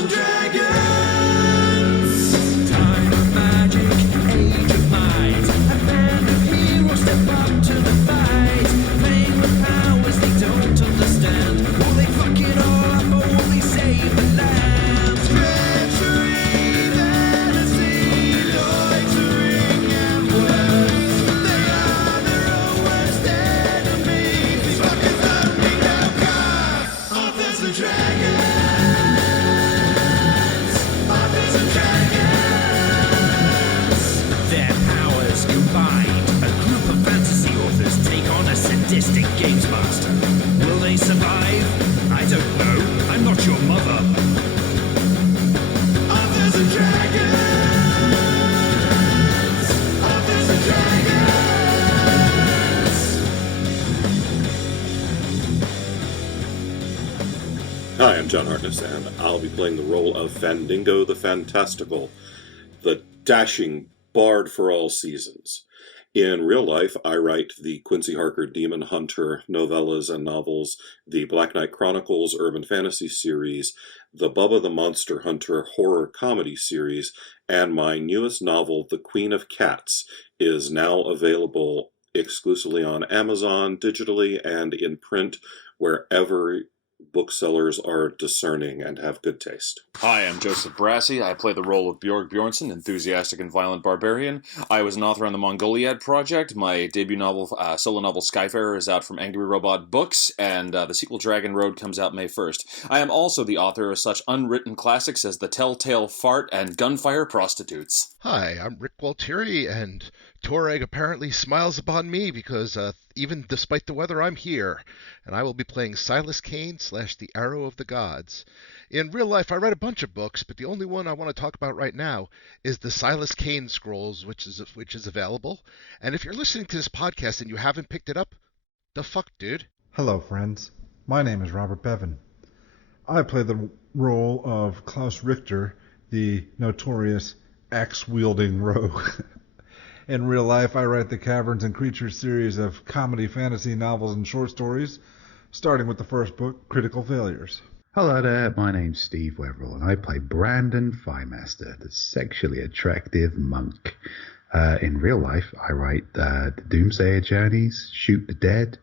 and dragons. Time of magic, age of might. A band of heroes step up to the fight. Playing with powers they don't understand. Will they fuck it all up or will they save the land? Treachery, fantasy, loitering and worse. They are their own worst enemies. These fuckers learn me now cause authors and dragons. Authors and dragons. Their powers combined. A group of fantasy authors take on a sadistic games master. Will they survive? I don't know. I'm not your mother. Authors and dragons. Authors and dragons. Hi, I'm John Harkness, and I'll be playing the role of Fandingo the Fantastical, the dashing bard for all seasons. In real life, I write the Quincy Harker Demon Hunter novellas and novels, the Black Knight Chronicles urban fantasy series, the Bubba the Monster Hunter horror comedy series, and my newest novel, The Queen of Cats, is now available exclusively on Amazon, digitally, and in print, wherever booksellers are discerning and have good taste. Hi, I'm Joseph Brassi. I play the role of Bjorg Bjornsson, enthusiastic and violent barbarian. I was an author on the Mongoliad Project. My debut novel, solo novel Skyfarer, is out from Angry Robot Books, and the sequel Dragon Road comes out May 1st. I am also the author of such unwritten classics as The Telltale Fart and Gunfire Prostitutes. Hi, I'm Rick Gualtieri, and Toreg apparently smiles upon me because even despite the weather, I'm here, and I will be playing Silas Kane / the Arrow of the Gods. In real life, I read a bunch of books, but the only one I want to talk about right now is the Silas Kane Scrolls, which is available. And if you're listening to this podcast and you haven't picked it up, the fuck, dude? Hello, friends. My name is Robert Bevan. I play the role of Klaus Richter, the notorious axe-wielding rogue. In real life, I write the Caverns and Creatures series of comedy, fantasy, novels, and short stories, starting with the first book, Critical Failures. Hello there, my name's Steve Wetherell, and I play Brandon Firemaster, the sexually attractive monk. In real life, I write the Doomsayer Journeys, Shoot the Dead,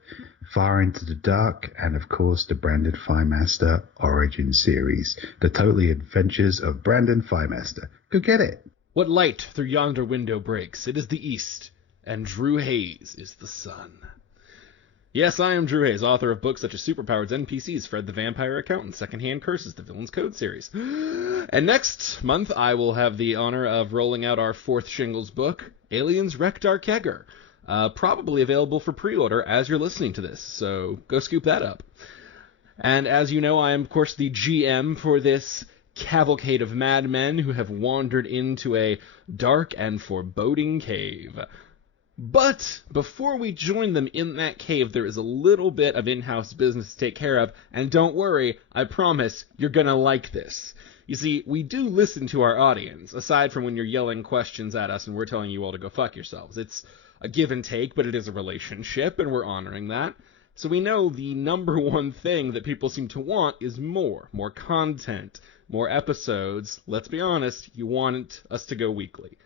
Far Into the Dark, and of course the Brandon Firemaster Origin series, The Totally Adventures of Brandon Firemaster. Go get it! What light through yonder window breaks? It is the east, and Drew Hayes is the sun. Yes, I am Drew Hayes, author of books such as Superpowered NPCs, Fred the Vampire Accountant, Secondhand Curses, the Villain's Code series. And next month, I will have the honor of rolling out our 4th Shingles book, Aliens Wrecked Our Kegger. Probably available for pre-order as you're listening to this, so go scoop that up. And as you know, I am, of course, the GM for this cavalcade of madmen who have wandered into a dark and foreboding cave. But before we join them in that cave, there is a little bit of in-house business to take care of, and don't worry, I promise you're gonna like this. You see, we do listen to our audience, aside from when you're yelling questions at us and we're telling you all to go fuck yourselves. It's a give and take, but it is a relationship, and we're honoring that. So we know the number one thing that people seem to want is more content, more episodes. Let's be honest, you want us to go weekly.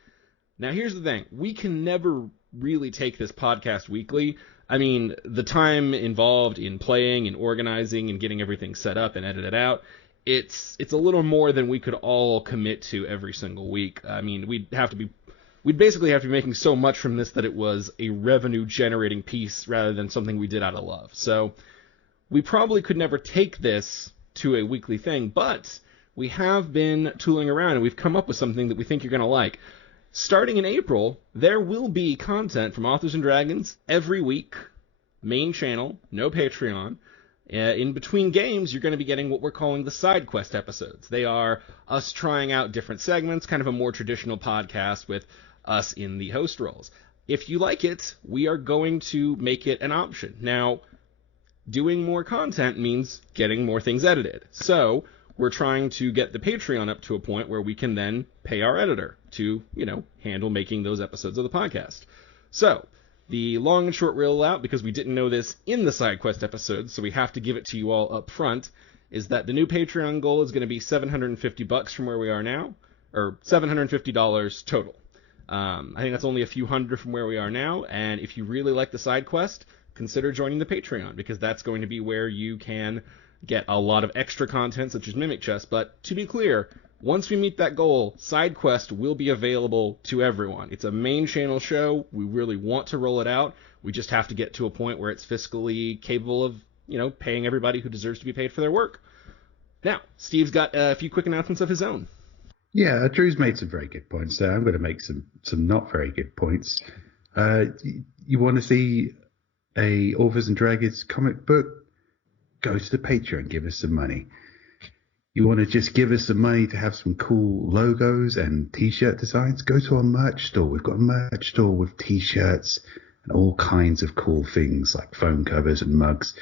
Now here's the thing, we can never really take this podcast weekly. I mean, the time involved in playing and organizing and getting everything set up and edited out, it's a little more than we could all commit to every single week. I mean, we'd basically have to be making so much from this that it was a revenue generating piece rather than something we did out of love. So we probably could never take this to a weekly thing, but we have been tooling around and we've come up with something that we think you're going to like. Starting in April, there will be content from Authors and Dragons every week. Main channel, no Patreon. In between games, you're going to be getting what we're calling the side quest episodes. They are us trying out different segments, kind of a more traditional podcast with us in the host roles. If you like it, we are going to make it an option. Now, doing more content means getting more things edited. So we're trying to get the Patreon up to a point where we can then pay our editor to, handle making those episodes of the podcast. So, the long and short reel out, because we didn't know this in the side quest episodes, so we have to give it to you all up front. is that the new Patreon goal is going to be $750 from where we are now, or $750 total. I think that's only a few hundred from where we are now, and if you really like the side quest, consider joining the Patreon, because that's going to be where you can get a lot of extra content such as Mimic Chess. But to be clear, once we meet that goal, side quest will be available to everyone. It's a main channel show. We really want to roll it out. We just have to get to a point where it's fiscally capable of, paying everybody who deserves to be paid for their work. Now, Steve's got a few quick announcements of his own. Yeah, Drew's made some very good points there. I'm going to make some not very good points. You want to see a Authors and Dragons comic book? Go to the Patreon, give us some money. You want to just give us some money to have some cool logos and T-shirt designs? Go to our merch store. We've got a merch store with T-shirts and all kinds of cool things like phone covers and mugs.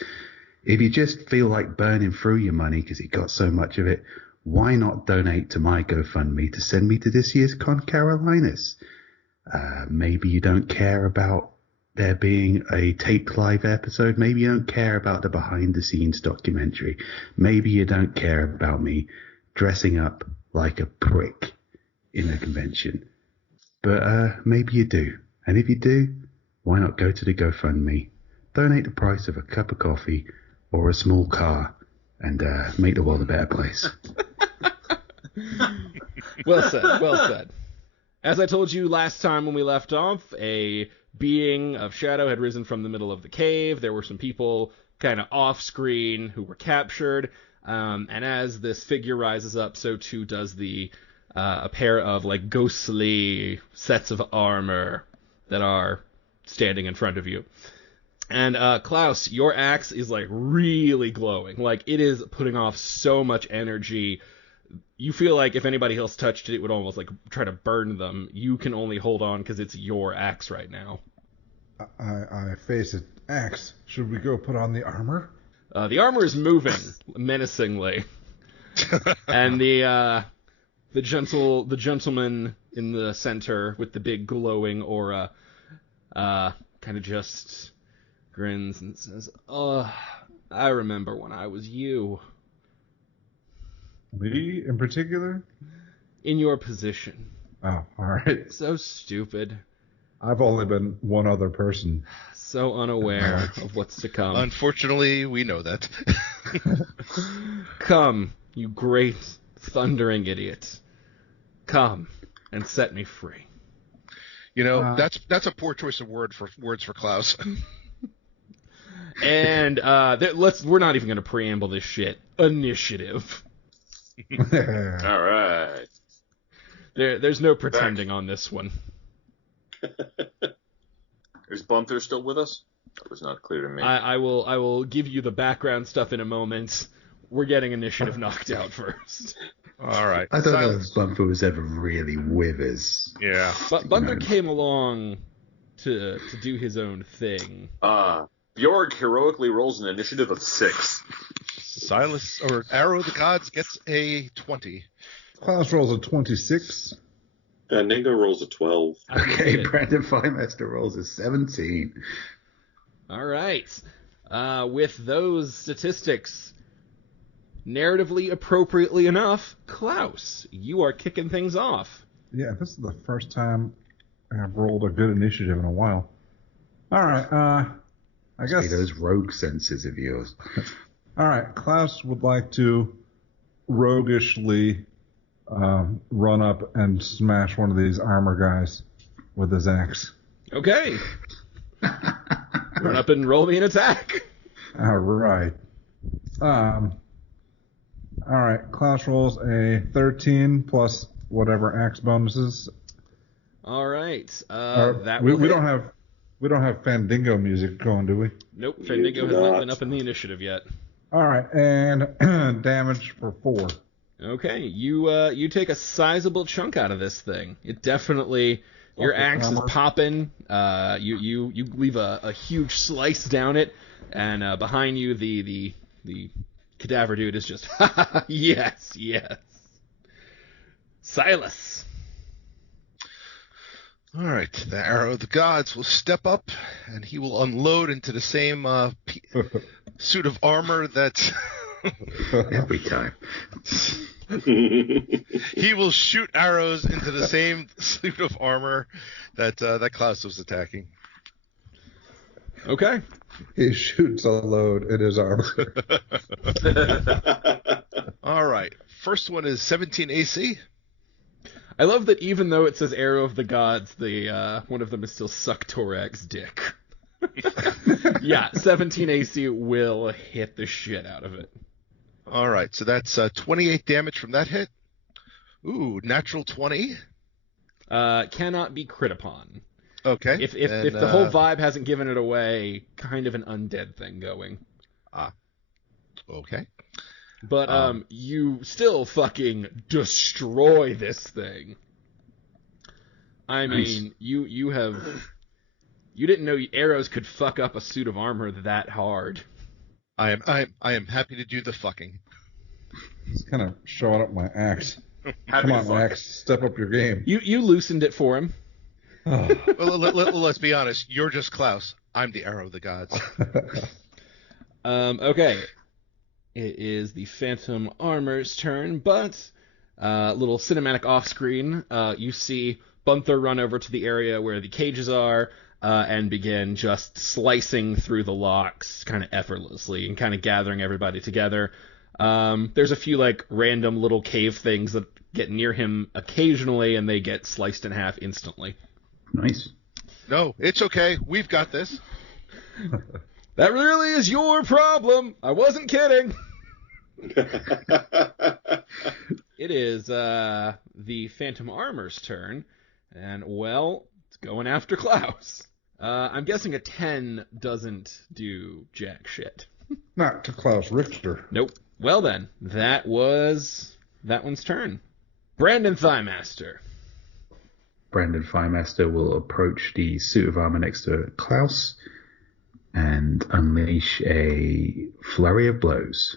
If you just feel like burning through your money because you got so much of it, why not donate to my GoFundMe to send me to this year's Con Carolinas? Maybe you don't care about there being a taped live episode. Maybe you don't care about the behind-the-scenes documentary. Maybe you don't care about me dressing up like a prick in a convention. But maybe you do. And if you do, why not go to the GoFundMe, donate the price of a cup of coffee or a small car, and make the world a better place. Well said, well said. As I told you last time when we left off, a being of shadow had risen from the middle of the cave. There were some people kind of off-screen who were captured, and as this figure rises up, so too does a pair of ghostly sets of armor that are standing in front of you. And Klaus, your axe is really glowing. It is putting off so much energy. You feel like if anybody else touched it, it would almost try to burn them. You can only hold on because it's your axe right now. I face it. Axe, should we go put on the armor? The armor is moving menacingly, and the gentleman in the center with the big glowing aura, kind of just grins and says, "Oh, I remember when I was you." Me in particular? In your position. Oh, all right. So stupid. I've only been one other person. So unaware of what's to come. Unfortunately, we know that. Come, you great thundering idiot. Come and set me free. That's a poor choice of words for Klaus. And we're not even going to preamble this shit. Initiative. All right. There's no pretending on this one. Is Bunther still with us? That was not clear to me. I will give you the background stuff in a moment. We're getting initiative knocked out first. All right. I don't know if Bumper was ever really with us. Yeah. But Bunther came along to do his own thing. Bjorg heroically rolls an initiative of 6. Silas, or Arrow of the Gods, gets a 20. Klaus rolls a 26. And Ningo rolls a 12. Okay, Brandon Firemaster rolls a 17. All right. With those statistics, narratively appropriately enough, Klaus, you are kicking things off. Yeah, this is the first time I've rolled a good initiative in a while. All right, I guess... See those rogue senses of yours. All right, Klaus would like to roguishly run up and smash one of these armor guys with his axe. Okay. Run up and roll me an attack. All right. All right, Klaus rolls a 13 plus whatever axe bonuses. All right. We don't have Fandango music going, do we? Nope, Fandango has not been up in the initiative yet. All right, and damage for 4. Okay, you take a sizable chunk out of this thing. It definitely, your axe is popping. You leave a huge slice down it, and behind you the cadaver dude is just yes. Silas. All right, the Arrow of the Gods will step up, and he will unload into the same suit of armor that Every time. He will shoot arrows into the same suit of armor that Klaus was attacking. Okay. He shoots a load in his armor. All right. First one is 17 AC. I love that even though it says Arrow of the Gods, the one of them is still Suck Torak's dick. Yeah, 17 AC will hit the shit out of it. All right. So that's 28 damage from that hit. Ooh, natural 20. Cannot be crit upon. Okay. If the whole vibe hasn't given it away, kind of an undead thing going. Okay. But you still fucking destroy this thing. I mean, you didn't know arrows could fuck up a suit of armor that hard. I am happy to do the fucking. It's kind of showing up my axe. Happy Come to on, fuck. axe, step up your game. You loosened it for him. Oh. Well, let's be honest. You're just Klaus. I'm the Arrow of the Gods. Okay. It is the Phantom Armor's turn, but little cinematic off-screen, you see Bunther run over to the area where the cages are and begin just slicing through the locks kind of effortlessly and kind of gathering everybody together. There's a few like random little cave things that get near him occasionally, and they get sliced in half instantly. Nice. No, it's okay. We've got this. That really is your problem. I wasn't kidding. It is the Phantom Armor's turn, and well, it's going after Klaus. I'm guessing a 10 doesn't do jack shit. Not to Klaus Richter. Nope. Well then, that was that one's turn. Brandon Thighmaster. Brandon Firemaster will approach the suit of armor next to Klaus and unleash a flurry of blows.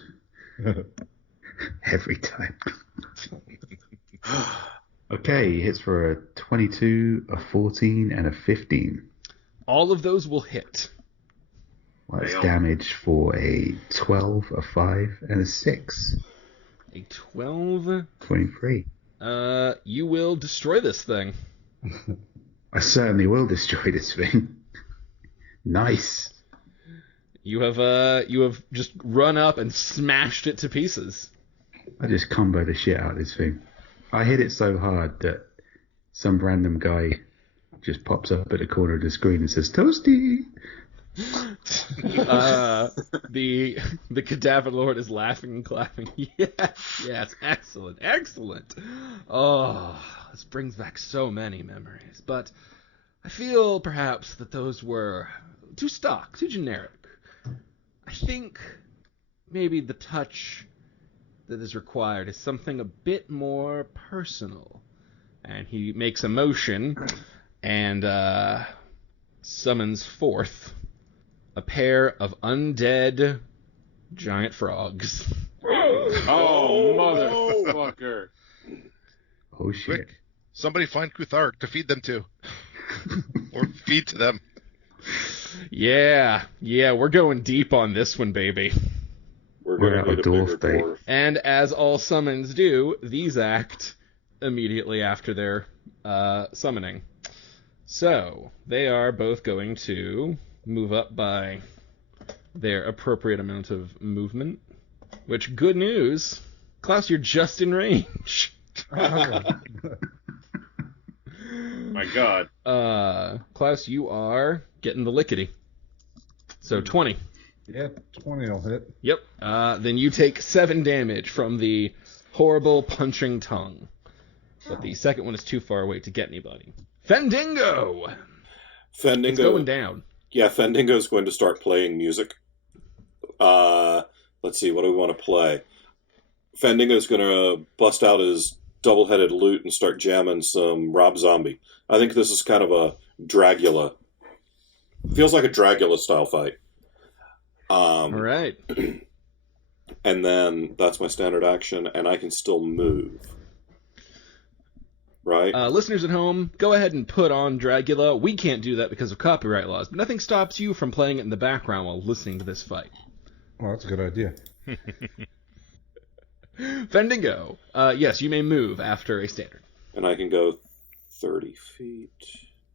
Every time. Okay, he hits for a 22, a 14, and a 15. All of those will hit. Well, that's Damn. damage for a 12, a 5, and a 6. A 12. 23. You will destroy this thing. I certainly will destroy this thing. Nice. You have just run up and smashed it to pieces. I just combo the shit out of this thing. I hit it so hard that some random guy just pops up at the corner of the screen and says, "Toasty!" The Cadaver Lord is laughing and clapping. Yes, excellent. Oh, this brings back so many memories. But I feel perhaps that those were too stock, too generic. I think maybe the touch that is required is something a bit more personal. And he makes a motion and summons forth a pair of undead giant frogs. Oh, motherfucker. Oh shit. Quick, somebody find Kuthark to feed them to. Or feed to them. Yeah, we're going deep on this one, baby. We're We're going to out need of a dwarf bigger day. dwarf. And as all summons do, these act immediately after their summoning. So, they are both going to move up by their appropriate amount of movement. Which, good news, Klaus, you're just in range. My God. Klaus, you are getting the lickety. So 20. Yeah, 20 will hit. Yep. Then you take 7 damage from the horrible punching tongue. But the second one is too far away to get anybody. Fendingo! It's Fendingo. going down. Yeah, Fendingo's going to start playing music. Let's see, what do we want to play? Fendingo's going to bust out his double-headed lute and start jamming some Rob Zombie. I think this is kind of a Dragula. Feels like a Dragula-style fight. All right. And then that's my standard action, and I can still move. Right? Listeners at home, go ahead and put on Dragula. We can't do that because of copyright laws, but nothing stops you from playing it in the background while listening to this fight. Well, that's a good idea. Fendingo. Yes, you may move after a standard. And I can go 30 feet.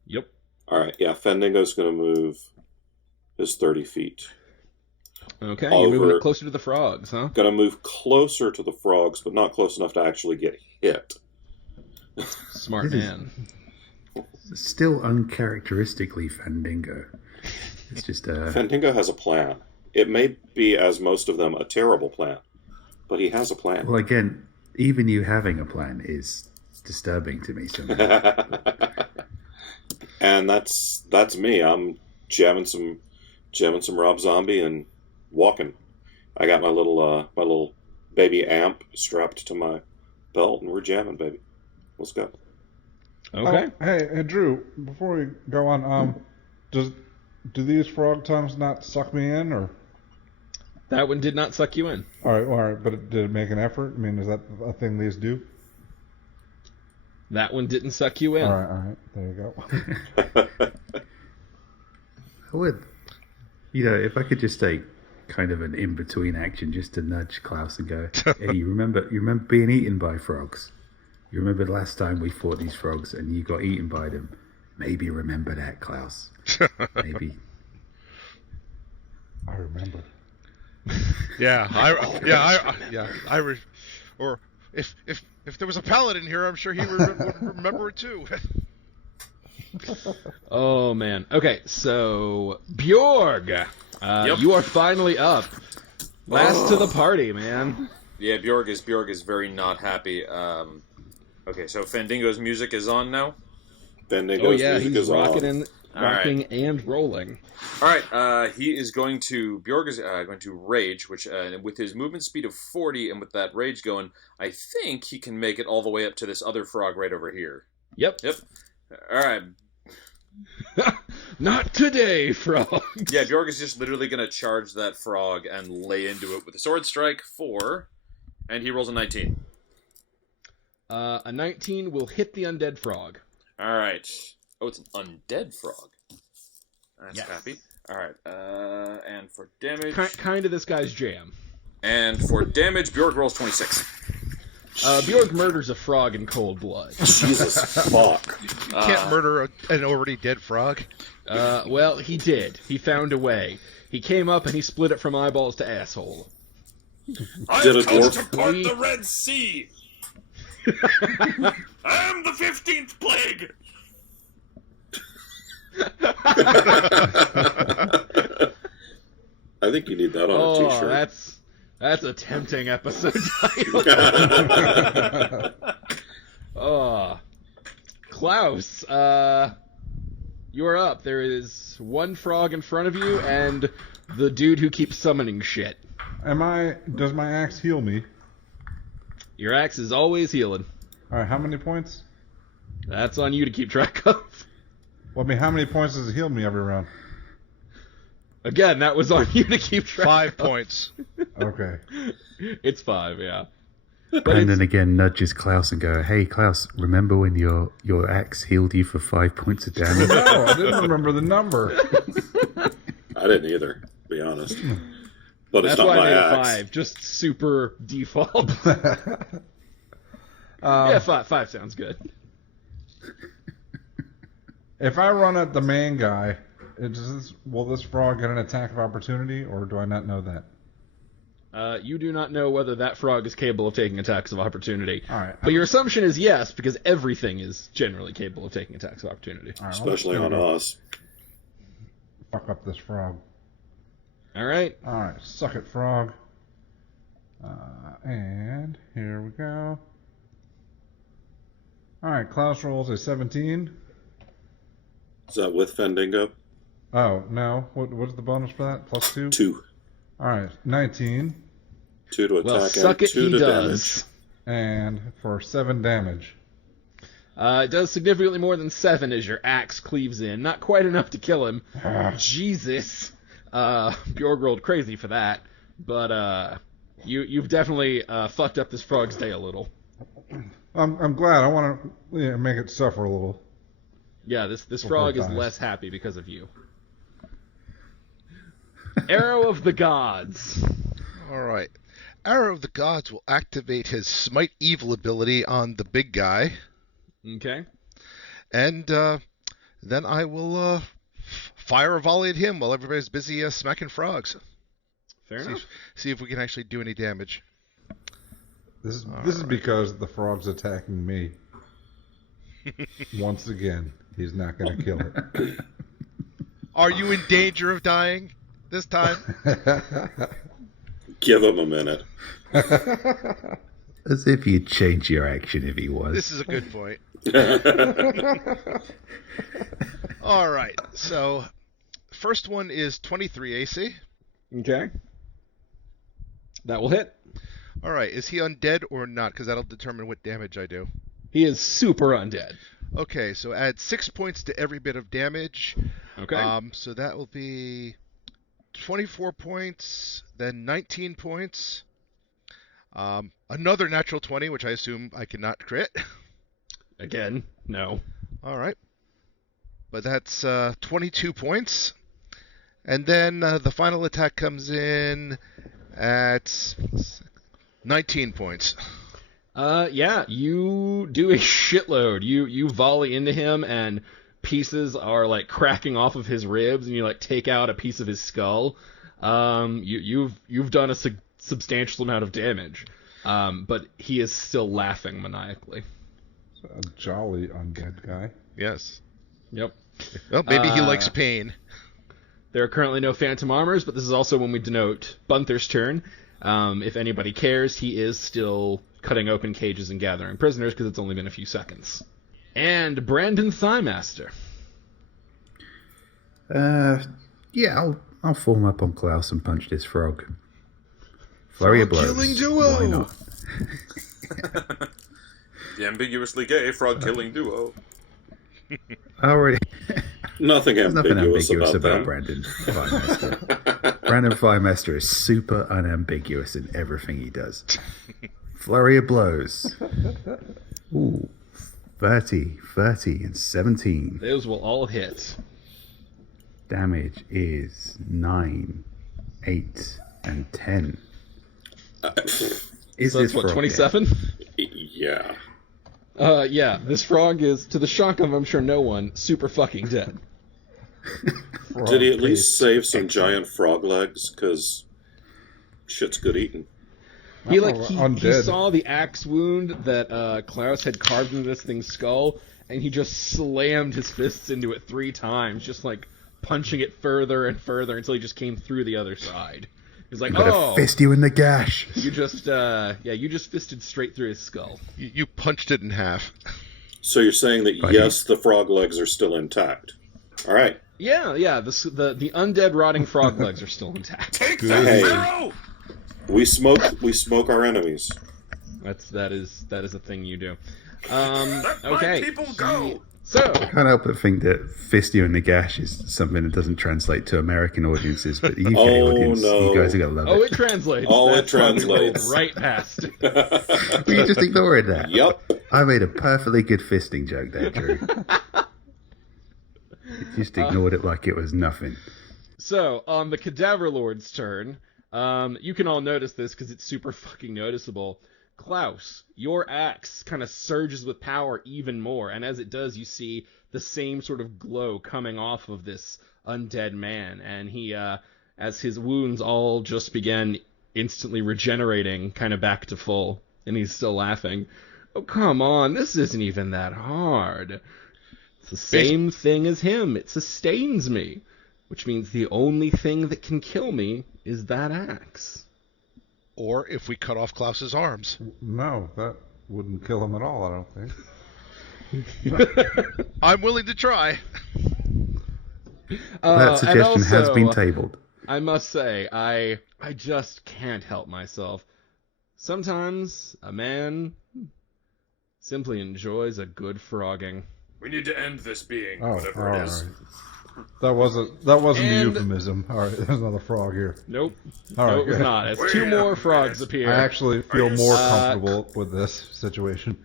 Yep. All right, yeah, Fendingo's going to move his 30 feet. Okay, you're moving Over. it closer to the frogs, huh? Going to move closer to the frogs, but not close enough to actually get hit. Smart This is- man. Still uncharacteristically Fandingo. It's just Fendingo has a plan. It may be, as most of them, a terrible plan, but he has a plan. well, again, even you having a plan is disturbing to me somehow. And that's me. I'm jamming some Rob Zombie and walking. I got my little baby amp strapped to my belt, and we're jamming, baby. Let's go. Okay. Oh, hey, Drew, before we go on, do these frog tongues not suck me in, or? That one did not suck you in. All right, but did it make an effort? I mean, is that a thing these do? That one didn't suck you in. All right, there you go. I would, if I could just take kind of an in-between action just to nudge Klaus and go, hey, you remember being eaten by frogs? You remember the last time we fought these frogs and you got eaten by them? Maybe remember that, Klaus. Maybe. I remember. Or if there was a paladin here, I'm sure he would remember it too. Oh, man. Okay, so, Bjorg, Yep. you are finally up. Last to the party, man. Yeah, Bjorg is very not happy. Okay, so Fandingo's music is on now. Fendingo's Oh, yeah, music he's is on. rocking and rolling. All right, Bjorg is going to rage, which with his movement speed of 40 and with that rage going, I think he can make it all the way up to this other frog right over here. Yep. All right. Not today, frog. Yeah, Bjorg is just literally going to charge that frog and lay into it with a sword strike 4, and he rolls a 19. A 19 will hit the undead frog. All right. Oh, it's an undead frog. That's Yes. happy. All right. And for damage, Kind of this guy's jam. Bjorg rolls 26. Bjorg murders a frog in cold blood. Jesus fuck. You can't murder an already dead frog. Well, he did. He found a way. He came up and he split it from eyeballs to asshole. I Did a come dwarf- to part the Red Sea. I am the 15th plague. I think you need that on a t-shirt. That's a tempting episode title. Klaus, you are up. There is one frog in front of you and the dude who keeps summoning shit. Does my axe heal me? Your axe is always healing. All right, how many points? That's on you to keep track of. Well, I mean, how many points does it heal me every round? Again, that was on you to keep track 5 of. points. Okay. It's 5, yeah. And then again nudges Klaus and go, hey, Klaus, remember when your axe healed you for 5 points of damage? No, I didn't remember the number. I didn't either, to be honest. But it's That's not why I my made it axe. 5, just super default. Yeah, 5 sounds good. If I run at the main guy, will this frog get an attack of opportunity, or do I not know that? You do not know whether that frog is capable of taking attacks of opportunity. All right. But your assumption is yes, because everything is generally capable of taking attacks of opportunity. All right, Especially on us. Fuck up this frog. All right. All right, suck it, frog. And here we go. All right, Klaus rolls a 17. Is that with Fendingo? Oh, no. What's the bonus for that? Plus 2? 2. All right, 19. 2 to attack Well, suck and it, 2 he to does. And for 7 damage. It does significantly more than 7 as your axe cleaves in. Not quite enough to kill him. Jesus. Bjorg rolled crazy for that. But you've definitely fucked up this frog's day a little. I'm glad. I want to make it suffer a little. Yeah, this Before frog it is dies. less happy because of you. Arrow of the Gods. All right. Arrow of the Gods will activate his Smite Evil ability on the big guy, Okay. and then I will fire a volley at him while everybody's busy smacking frogs. Fair enough. See if we can actually do any damage. This is because the frog's attacking me. Once again, he's not going to kill it. Are you in danger of dying this time? Give him a minute. As if you'd change your action if he was. This is a good point. All right, so first one is 23 AC. Okay. That will hit. All right, is he undead or not? Because that'll determine what damage I do. He is super undead. Okay, so add 6 points to every bit of damage. Okay. So that will be 24 points, then 19 points. Another natural 20, which I assume I cannot crit. Again, no. All right. But that's 22 points. And then the final attack comes in at 19 points. Yeah, you do a shitload. You volley into him, and pieces are like cracking off of his ribs, and you like take out a piece of his skull. You've done a substantial amount of damage, but he is still laughing maniacally. A jolly undead guy. Yes. Yep. Well, maybe he likes pain. There are currently no phantom armors, but this is also when we denote Bunther's turn. If anybody cares, he is still cutting open cages and gathering prisoners because it's only been a few seconds. And Brandon Thighmaster. Yeah, I'll form up on Klaus and punch this frog. Flurry of blows. Killing duo. Why not? The ambiguously gay frog-killing duo. I already. Nothing There's nothing ambiguous ambiguous about about them. Brandon Firemaster. Brandon Firemaster is super unambiguous in everything he does. Flurry of blows. Ooh, 30, and 17. Those will all hit. Damage is 9, 8, and 10. Is So that's this what, frog 27? Yeah. Yeah, this frog is, to the shock of I'm sure no one, super fucking dead. Did he at least save some giant frog legs? Because shit's good eating. He Undead. saw the axe wound that Klaus had carved into this thing's skull, and he just slammed his fists into it 3 times, just like punching it further and further until he just came through the other side. He's like, I'm gonna fist you in the gash. you just fisted straight through his skull. You punched it in half. So you're saying that, But yes, the frog legs are still intact. All right. Yeah, the undead rotting frog legs are still intact. Take Hey. that, Pharaoh! We smoke our enemies. That is a thing you do. Let Okay. my people go! So I can't help but think that fist you in the gash is something that doesn't translate to American audiences, but the UK Oh, audience, no. you guys are gonna love it it. translates. Oh, it That's why we rolled translates. right past it. Were you just ignoring that? Yep. I made a perfectly good fisting joke there, Drew. You just ignored it like it was nothing. So, on the Cadaver Lord's turn, you can all notice this because it's super fucking noticeable. Klaus, your axe kind of surges with power even more, and as it does, you see the same sort of glow coming off of this undead man, and he, as his wounds all just began instantly regenerating kind of back to full, and he's still laughing. Oh, come on, this isn't even that hard. It's the same thing as him. It sustains me, which means the only thing that can kill me is that axe. Or if we cut off Klaus's arms. No, that wouldn't kill him at all, I don't think. I'm willing to try. That suggestion has also, been tabled. I must say, I just can't help myself. Sometimes a man simply enjoys a good frogging. We need to end this being, Oh, whatever it is. alright. That wasn't the And- euphemism. Alright, there's another frog here. Nope. All no, right, it was good. not. As Wait 2 a more frogs minute. appear. I actually feel you more s- comfortable with this situation.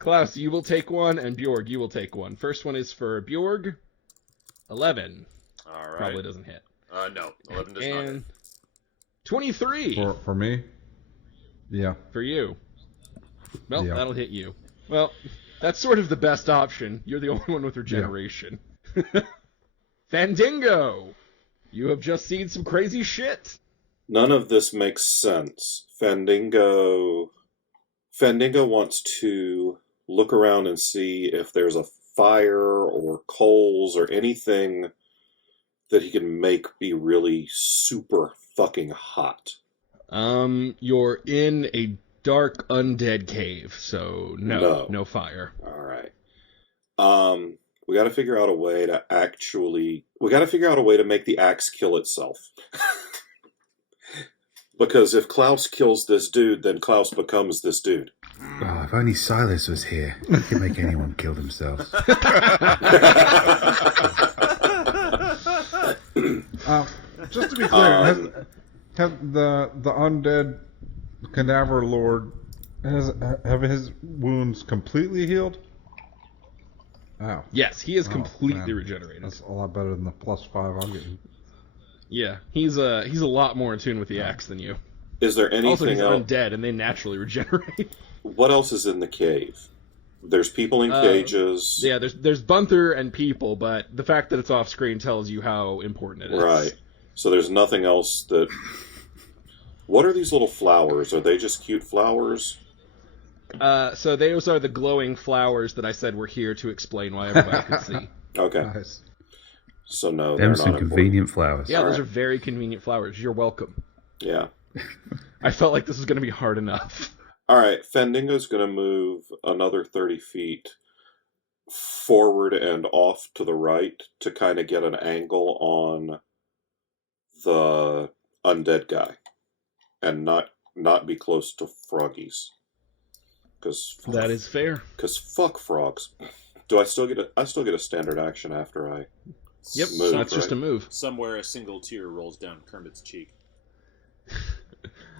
Klaus, you will take one, and Bjorg, you will take one. First one is for Bjorg. 11. All right. Probably doesn't hit. No, 11 does not hit. And 23. For me? Yeah. for you. Well, Yeah. that'll hit you. Well, that's sort of the best option. You're the only one with regeneration. Fandango! You have just seen some crazy shit. None of this makes sense. Fandango wants to look around and see if there's a fire or coals or anything that he can make be really super fucking hot. You're in a dark undead cave, so no fire. All right. We got to figure out a way to make the axe kill itself. Because if Klaus kills this dude, then Klaus becomes this dude. Oh, if only Silas was here. He could make anyone kill themselves. Just to be clear, have the undead cadaver lord have his wounds completely healed? Wow. Yes, he is Oh, completely man. regenerated. That's a lot better than the +5 I'm getting. Yeah, he's a lot more in tune with the axe than you. Is there Also, anything he's else? undead, and they naturally regenerate. What else is in the cave? There's people in cages. Yeah, there's Bunther and people, but the fact that it's off screen tells you how important it is. Right. So there's nothing else that... What are these little flowers? Are they just cute flowers? So those are the glowing flowers that I said were here to explain why everybody could see. Okay. Nice. So no, they're Them not some important. convenient flowers. Yeah, those Alright. are very convenient flowers. You're welcome. Yeah. I felt like this was going to be hard enough. All right, Fandango's going to move another 30 feet forward and off to the right to kind of get an angle on the undead guy and not be close to froggies. That is fair. Because fuck frogs. Do I still get a standard action after I Yep, move, that's just a right? move. Somewhere a single tear rolls down Kermit's cheek.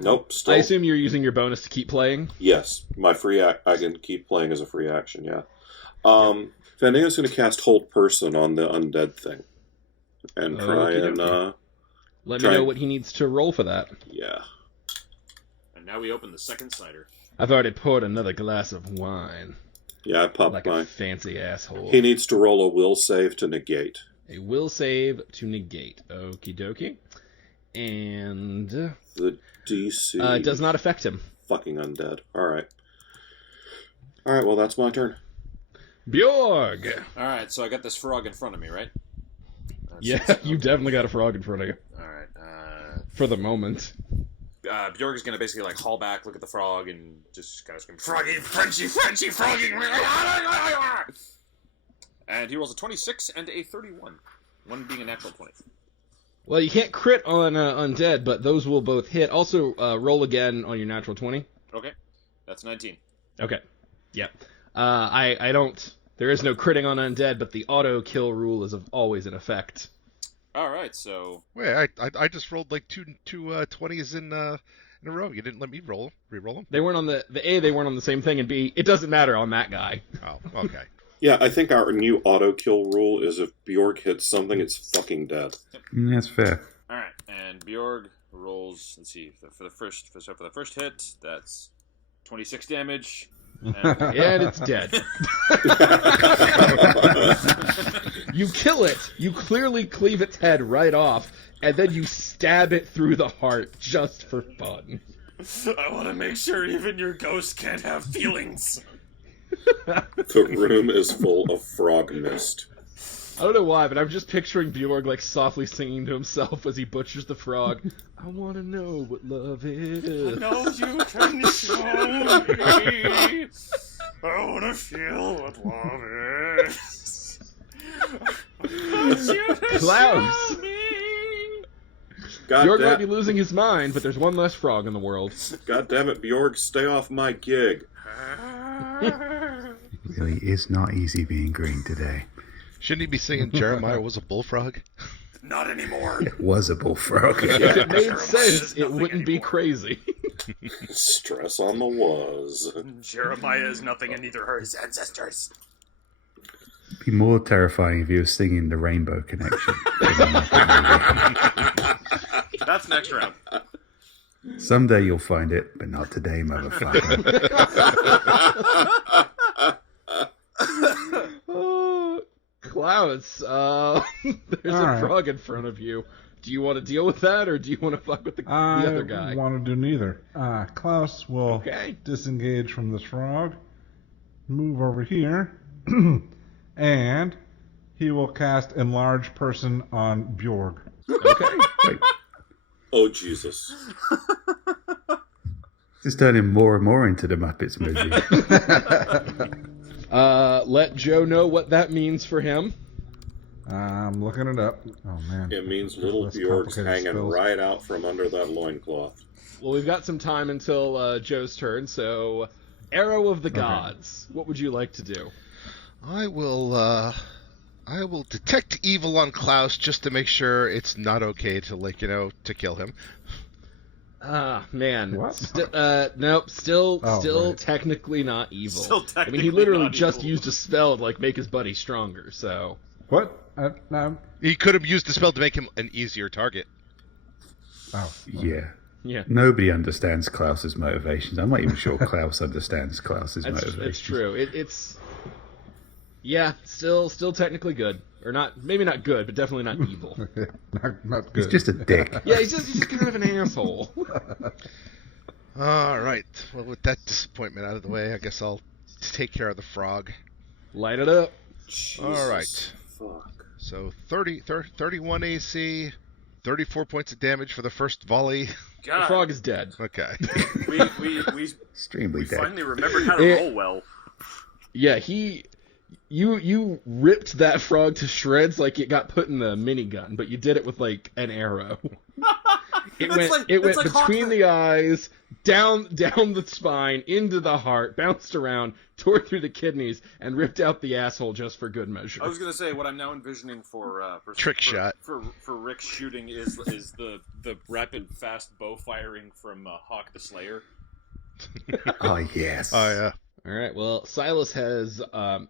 Nope, still. I assume you're using your bonus to keep playing. Yes, my free I can keep playing as a free action, yeah. Fandango's going to cast Hold Person on the undead thing. And try Okie and, dokie. Let try me know and- what he needs to roll for that. yeah. And now we open the second cider. I've already poured another glass of wine. Yeah, I popped Like mine. a fancy asshole. He needs to roll a will save to negate. A will save to negate. Okie dokie. And The DC... it does not affect him. Fucking undead. Alright. Alright, well, that's my turn. Bjorg! Alright, so I got this frog in front of me, right? Yeah, you definitely got a frog in front of you. Alright, For the moment. Bjorg is gonna basically like haul back, look at the frog, and just kind of scream, "Froggy, Frenchy, Frenchy, Froggy!" And he rolls a 26 and a 31. One being a natural 20. Well, you can't crit on undead, but those will both hit. Also, roll again on your natural 20. Okay, that's 19. Okay. Yep. I don't... There is no critting on undead, but the auto kill rule is always in effect. Alright, so... Wait, I just rolled like two 20s in a row. You didn't let me re-roll them? They weren't on the A, they weren't on the same thing, and B, it doesn't matter on that guy. Oh, okay. Yeah, I think our new auto kill rule is if Bjorg hits something, it's fucking dead. That's fair. Alright, and Bjorg rolls, let's see, for the first hit, that's 26 damage. And it's dead. You kill it, you clearly cleave its head right off, and then you stab it through the heart just for fun. I want to make sure even your ghost can't have feelings. The room is full of frog mist. I don't know why, but I'm just picturing Bjorg like softly singing to himself as he butchers the frog. I want to know what love is. No, you can show me. I want to feel what love is. Klaus! God Bjorg might damn, be losing his mind, but there's one less frog in the world. God damn it, Bjorg, stay off my gig. Really is not easy being green today. Shouldn't he be singing Jeremiah was a bullfrog? Not anymore. It was a bullfrog. If it made Jeremiah sense, is it nothing wouldn't be anymore. crazy. Stress on the was. Jeremiah is nothing, and neither are his ancestors. It'd be more terrifying if he was singing the Rainbow Connection. That's next round. Someday you'll find it, but not today, motherfucker. Oh, Klaus, there's All a right. frog in front of you. Do you want to deal with that, or do you want to fuck with the other guy? I want to do neither. Klaus will Okay. disengage from this frog, move over here, and he will cast Enlarge Person on Bjorg. Okay. Wait, Oh, Jesus. this is turning more and more into the Muppets movie. Let Joe know what that means for him. I'm looking it up. Oh, man. It means There's little less Bjorg's complicated hanging spells. right out from under that loincloth. Well, we've got some time until Joe's turn, so Arrow of the Gods. What would you like to do? I will detect evil on Klaus just to make sure it's not okay to, to kill him. Ah, man. What? Nope. Still Oh, right. technically not evil. Still I mean, he technically literally not just evil. used a spell to like make his buddy stronger. So. What? No. He could have used the spell to make him an easier target. Oh. Yeah. Yeah. Nobody understands Klaus's motivations. I'm not even sure Klaus understands Klaus's It's motivations. true. It's yeah, still technically good, or not? Maybe not good, but definitely not evil. not good. He's just a dick. Yeah, he's just kind of an asshole. All right. Well, with that disappointment out of the way, I guess I'll take care of the frog. Light it up. Jesus. All right. Fuck. So 31 AC, 34 points of damage for the first volley. The God, frog is dead. Okay. we Extremely dead. finally remembered how to It- roll well. Yeah, you ripped that frog to shreds like it got put in the minigun, but you did it with like an arrow. It went like between the eyes, down the spine, into the heart, bounced around, tore through the kidneys, and ripped out the asshole just for good measure. I was gonna say what I'm now envisioning for Trick shot. for Rick's shooting is the rapid fast bow firing from Hawk the Slayer. Oh, yes. Oh, yeah. All right. Well, Silas has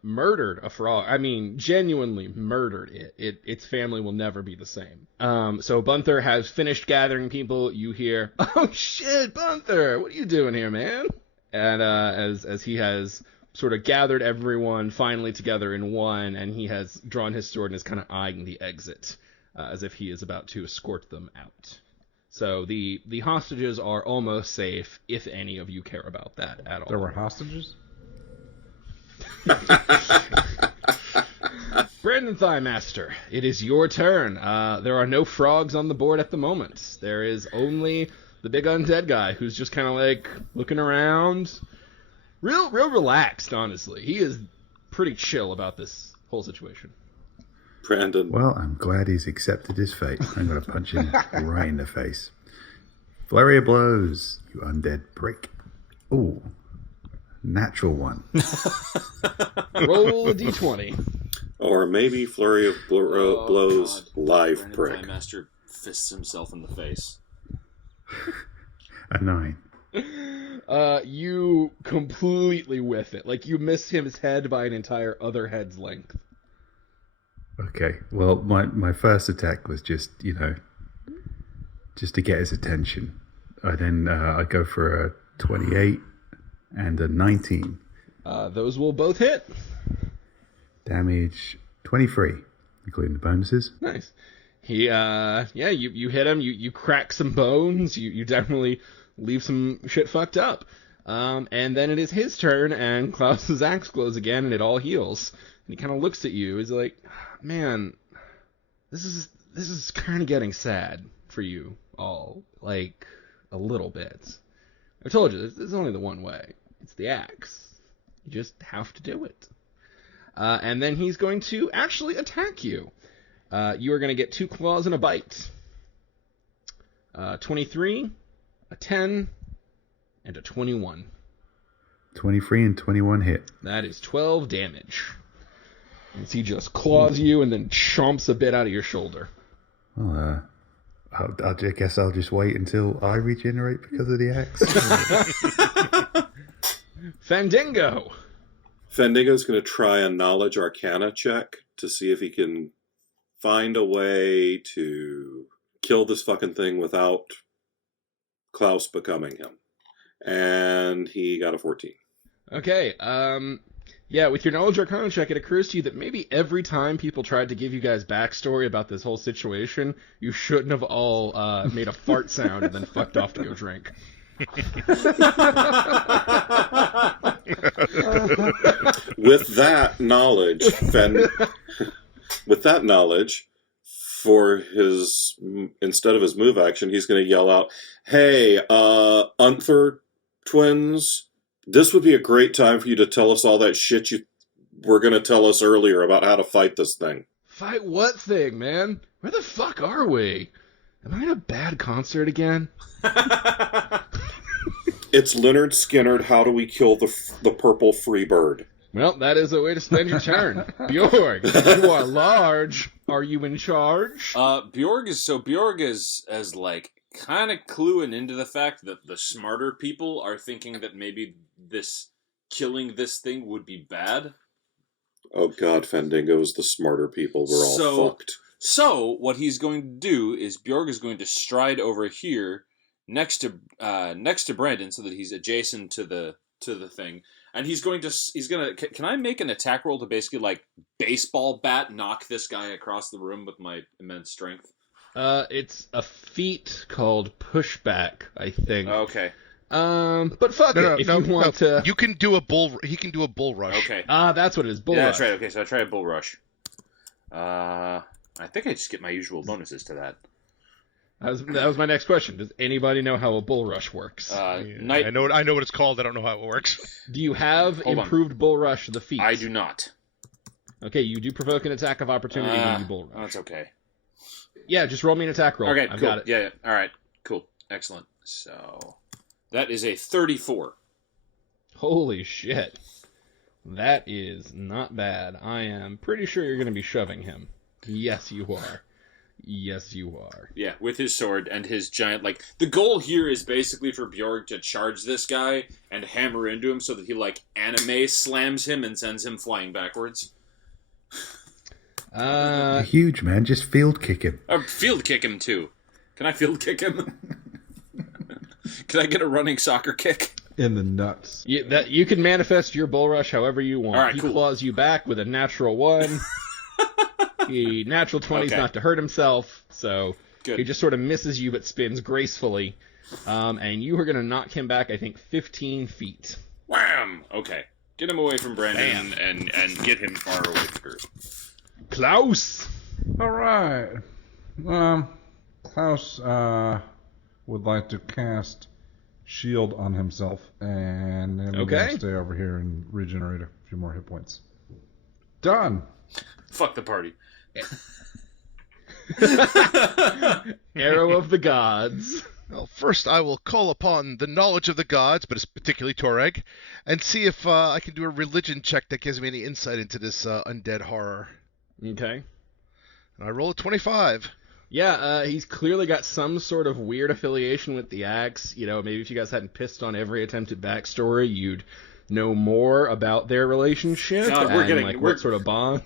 murdered a frog. I mean, genuinely murdered it. Its family will never be the same. So Bunther has finished gathering people. You hear, "Oh shit, Bunther, what are you doing here, man?" And as he has sort of gathered everyone finally together in one, and he has drawn his sword and is kind of eyeing the exit, as if he is about to escort them out. So the hostages are almost safe, if any of you care about that at all. There were hostages? Brandon Thighmaster, it is your turn. There are no frogs on the board at the moment. There is only the big undead guy who's just kind of like looking around. Real relaxed, honestly. He is pretty chill about this whole situation. Brandon. Well, I'm glad he's accepted his fate. I'm going to punch him right in the face. Flurry of blows, you undead prick. Ooh, natural one. Roll a d20. Or maybe Flurry of Blows live Brandon prick. Thighmaster fists himself in the face. A 9. You completely whiff it. Like, you miss his head by an entire other head's length. Okay, well, my first attack was just to get his attention. I go for a 28 and a 19. Those will both hit. Damage 23, including the bonuses. Nice. He, you hit him, you crack some bones, you definitely leave some shit fucked up. And then it is his turn, and Klaus's axe glows again, and it all heals. And he kind of looks at you, he's like, man, this is kind of getting sad for you all, like, a little bit. I told you, there's only the one way. It's the axe. You just have to do it. And then he's going to actually attack you. You are going to get 2 claws and a bite. 23, a 10, and a 21. 23 and 21 hit. That is 12 damage. As he just claws you and then chomps a bit out of your shoulder. Well, I guess I'll just wait until I regenerate because of the axe. Fandango! Fandango's going to try a knowledge arcana check to see if he can find a way to kill this fucking thing without Klaus becoming him. And he got a 14. Okay, yeah, with your knowledge arcana check, it occurs to you that maybe every time people tried to give you guys backstory about this whole situation, you shouldn't have all made a fart sound and then fucked off to go drink. With that knowledge, for his, instead of his move action, he's going to yell out, "Hey, Unther twins, this would be a great time for you to tell us all that shit you were going to tell us earlier about how to fight this thing." Fight what thing, man? Where the fuck are we? Am I in a bad concert again? It's Leonard Skinner, How Do We Kill the Purple Free Bird? Well, that is a way to spend your turn. Bjorg, you are large. Are you in charge? Bjorg is as like kind of cluing into the fact that the smarter people are thinking that maybe killing this thing would be bad. Oh god, Fandango's the smarter people. We're all fucked. So what he's going to do is Bjorg is going to stride over here next to Brandon so that he's adjacent to the thing, and he's gonna. Can I make an attack roll to basically like baseball bat knock this guy across the room with my immense strength? It's a feat called pushback, I think. Okay. But fuck it. If you want to, you can do a bull. He can do a bull rush. Okay. That's what it is. Bull rush. That's right. Okay, so I try a bull rush. I think I just get my usual bonuses to that. That was my next question. Does anybody know how a bull rush works? I know what it's called. I don't know how it works. Do you have Hold improved on. bull rush, the feat? I do not. Okay, you do provoke an attack of opportunity when you bull rush. That's okay. Yeah, just roll me an attack roll. Okay, I've cool. got it. Yeah. All right. Cool. Excellent. So that is a 34. Holy shit. That is not bad. I am pretty sure you're going to be shoving him. Yes, you are. Yes, you are. Yeah, with his sword and his giant, like, the goal here is basically for Bjorg to charge this guy and hammer into him so that he, like, anime slams him and sends him flying backwards. Huge, man. Just field kick him. Or field kick him, too. Can I field kick him? Can I get a running soccer kick? In the nuts. You can manifest your bull rush however you want. All right, he cool. claws you back with a natural 1. The natural 20's not to hurt himself, so Good. he just sort of misses you but spins gracefully. And you are going to knock him back, I think, 15 feet. Wham! Okay. Get him away from Brandon and get him far away from her. Klaus! All right. Klaus would like to cast Shield on himself, and then we're going to stay over here and regenerate a few more hit points. Done. Fuck the party. Arrow of the gods. Well, first I will call upon the knowledge of the gods, but it's particularly Toreg, and see if I can do a religion check that gives me any insight into this undead horror. Okay. And I roll a 25. Yeah, he's clearly got some sort of weird affiliation with the axe. You know, maybe if you guys hadn't pissed on every attempted backstory, you'd know more about their relationship God, what sort of bonds.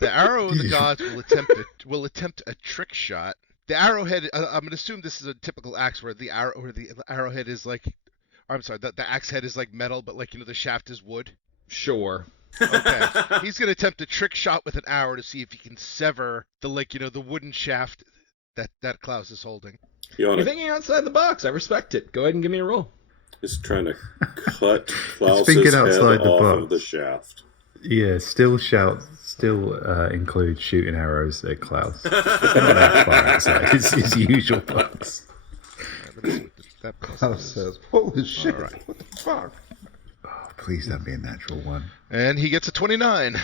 The arrow of the gods will attempt a trick shot. The arrowhead. I'm going to assume this is a typical axe where the arrowhead is like. I'm sorry. The axe head is like metal, but like the shaft is wood. Sure. Okay. He's going to attempt a trick shot with an arrow to see if he can sever the wooden shaft that Klaus is holding. You're thinking outside the box. I respect it. Go ahead and give me a roll. He's trying to cut Klaus's head off of the shaft. Yeah, still include shooting arrows at Klaus. Not that far outside his usual box. Klaus says, "Holy shit! Right. What the fuck?" Oh, please don't be a natural 1. And he gets a 29.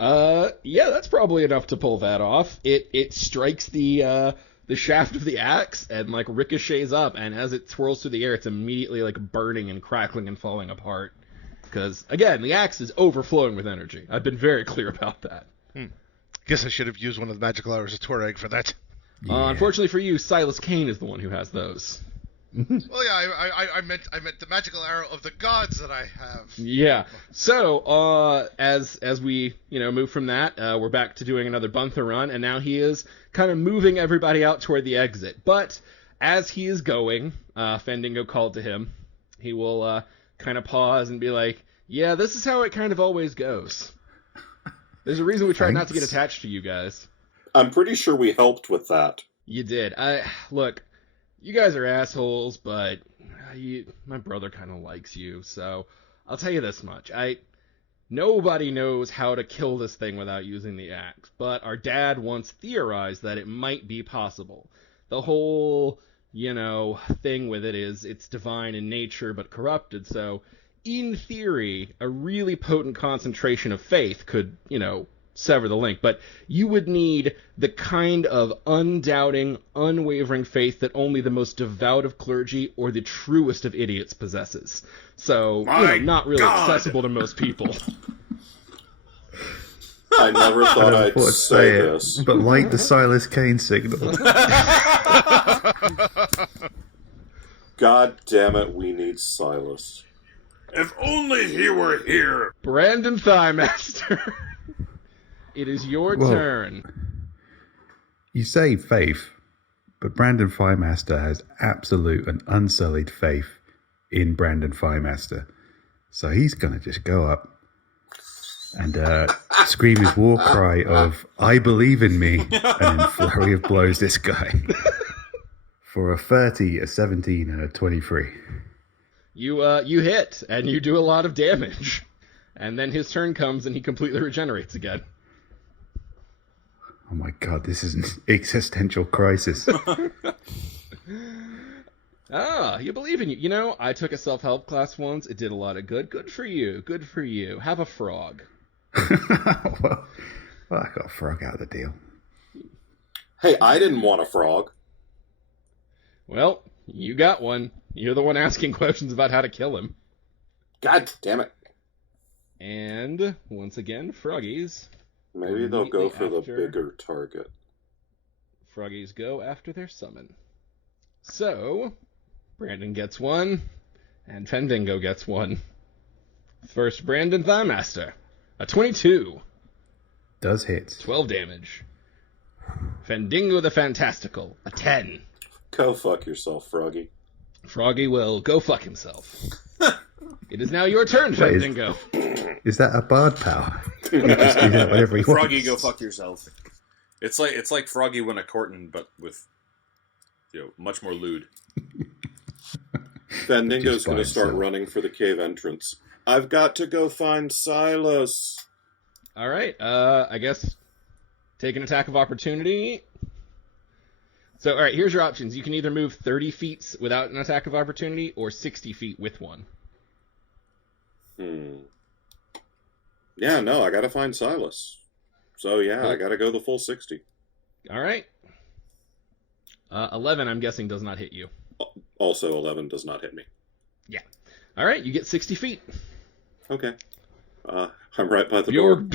Yeah, that's probably enough to pull that off. It strikes the shaft of the axe and like ricochets up, and as it swirls through the air, it's immediately like burning and crackling and falling apart. Because again, the axe is overflowing with energy. I've been very clear about that. Guess I should have used one of the magical arrows of Toreg for that. Yeah. Unfortunately for you, Silas Kane is the one who has those. Well, yeah, I meant the magical arrow of the gods that I have. Yeah. So, as we move from that, we're back to doing another Bunther run, and now he is kind of moving everybody out toward the exit. But as he is going, Fendingo called to him. He will kind of pause and be like, yeah, this is how it kind of always goes. There's a reason we try not to get attached to you guys. I'm pretty sure we helped with that. You did. Look, you guys are assholes, but my brother kind of likes you, so I'll tell you this much. Nobody knows how to kill this thing without using the axe, but our dad once theorized that it might be possible. The whole, thing with it is it's divine in nature but corrupted, so in theory, a really potent concentration of faith could, sever the link, but you would need the kind of undoubting, unwavering faith that only the most devout of clergy or the truest of idiots possesses. So, not really accessible to most people. I never thought I'd say this. But like the Silas Kane signal. God damn it, we need Silas. If only he were here. Brandon Thighmaster. It is your turn. You say faith, but Brandon Thighmaster has absolute and unsullied faith in Brandon Thighmaster. So he's going to just go up and scream his war cry of, I believe in me, and then flurry of blows this guy. For a 30, a 17, and a 23. You hit, and you do a lot of damage. And then his turn comes, and he completely regenerates again. Oh my god, this is an existential crisis. You believe in you. I took a self-help class once. It did a lot of good. Good for you. Good for you. Have a frog. well, I got a frog out of the deal. Hey, I didn't want a frog. Well, you got one. You're the one asking questions about how to kill him. God damn it. And, once again, froggies. Maybe they'll go for the bigger target. Froggies go after their summon. So, Brandon gets one, and Fendingo gets one. First, Brandon Thighmaster. A 22. Does hit. 12 damage. Fendingo the Fantastical. A 10. Go fuck yourself, Froggy. Froggy will go fuck himself. It is now your turn, Fendingo. Is that a bard power? He just do that whenever he Froggy, wants. go fuck yourself. It's like Froggy win a Corton, but with much more lewd. Fendingo's going to start running for the cave entrance. I've got to go find Silas. All right. I guess take an attack of opportunity. So, all right, here's your options. You can either move 30 feet without an attack of opportunity or 60 feet with one. Yeah, no, I got to find Silas. So, yeah, I got to go the full 60. All right. 11, I'm guessing, does not hit you. Also, 11 does not hit me. Yeah. All right, you get 60 feet. Okay. I'm right by the door.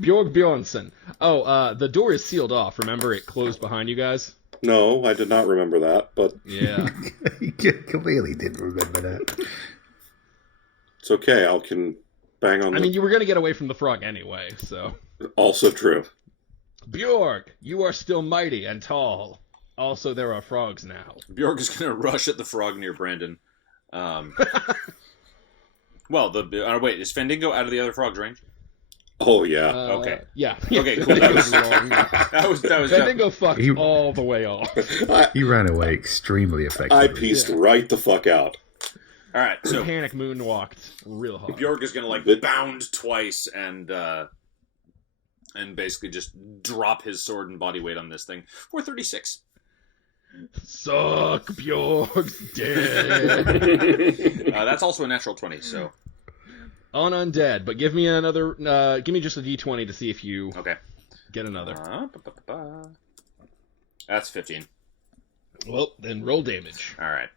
Bjorg Bjornsson. Oh, the door is sealed off. Remember, it closed behind you guys? No, I did not remember that, but... Yeah. He clearly didn't remember that. It's okay, I can bang on I mean, you were going to get away from the frog anyway, so... Also true. Bjorg, you are still mighty and tall. Also, there are frogs now. Bjorg is going to rush at the frog near Brandon. Well, wait, is Fendingo out of the other frog's range? Oh, yeah. Okay. Yeah. Okay, cool. That was Fendingo fucked all the way off. He ran away extremely effectively. I pieced right the fuck out. All right, so Panic moonwalked real hard. Bjorg is going to bound twice and basically just drop his sword and body weight on this thing for 36. Suck, Bjorg's dead. That's also a natural 20, so... On undead, but give me another. Give me just a d20 to see if you get another. That's 15. Well, then roll damage. All right.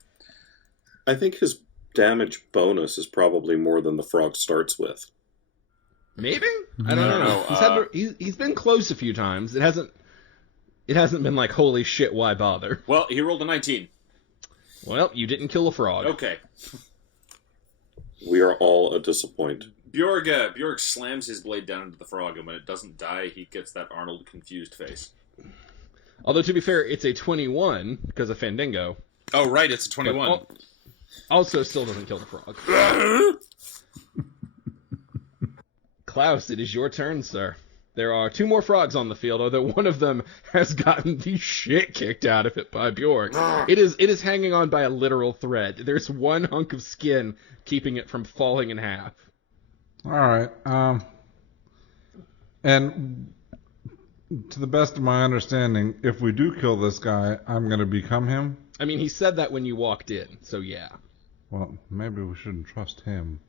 I think his damage bonus is probably more than the frog starts with. Maybe? I don't know. He's been close a few times. It hasn't been like, holy shit, why bother? Well, he rolled a 19. Well, you didn't kill a frog. Okay. We are all a disappointment. Bjorg slams his blade down into the frog, and when it doesn't die, he gets that Arnold confused face. Although, to be fair, it's a 21 because of Fandango. Oh, right, it's a 21. But also still doesn't kill the frog. Klaus, it is your turn, sir. There are 2 more frogs on the field, although one of them has gotten the shit kicked out of it by Bjork. It is hanging on by a literal thread. There's one hunk of skin keeping it from falling in half. All right. And to the best of my understanding, if we do kill this guy, I'm going to become him. I mean, he said that when you walked in, so yeah. Well, maybe we shouldn't trust him.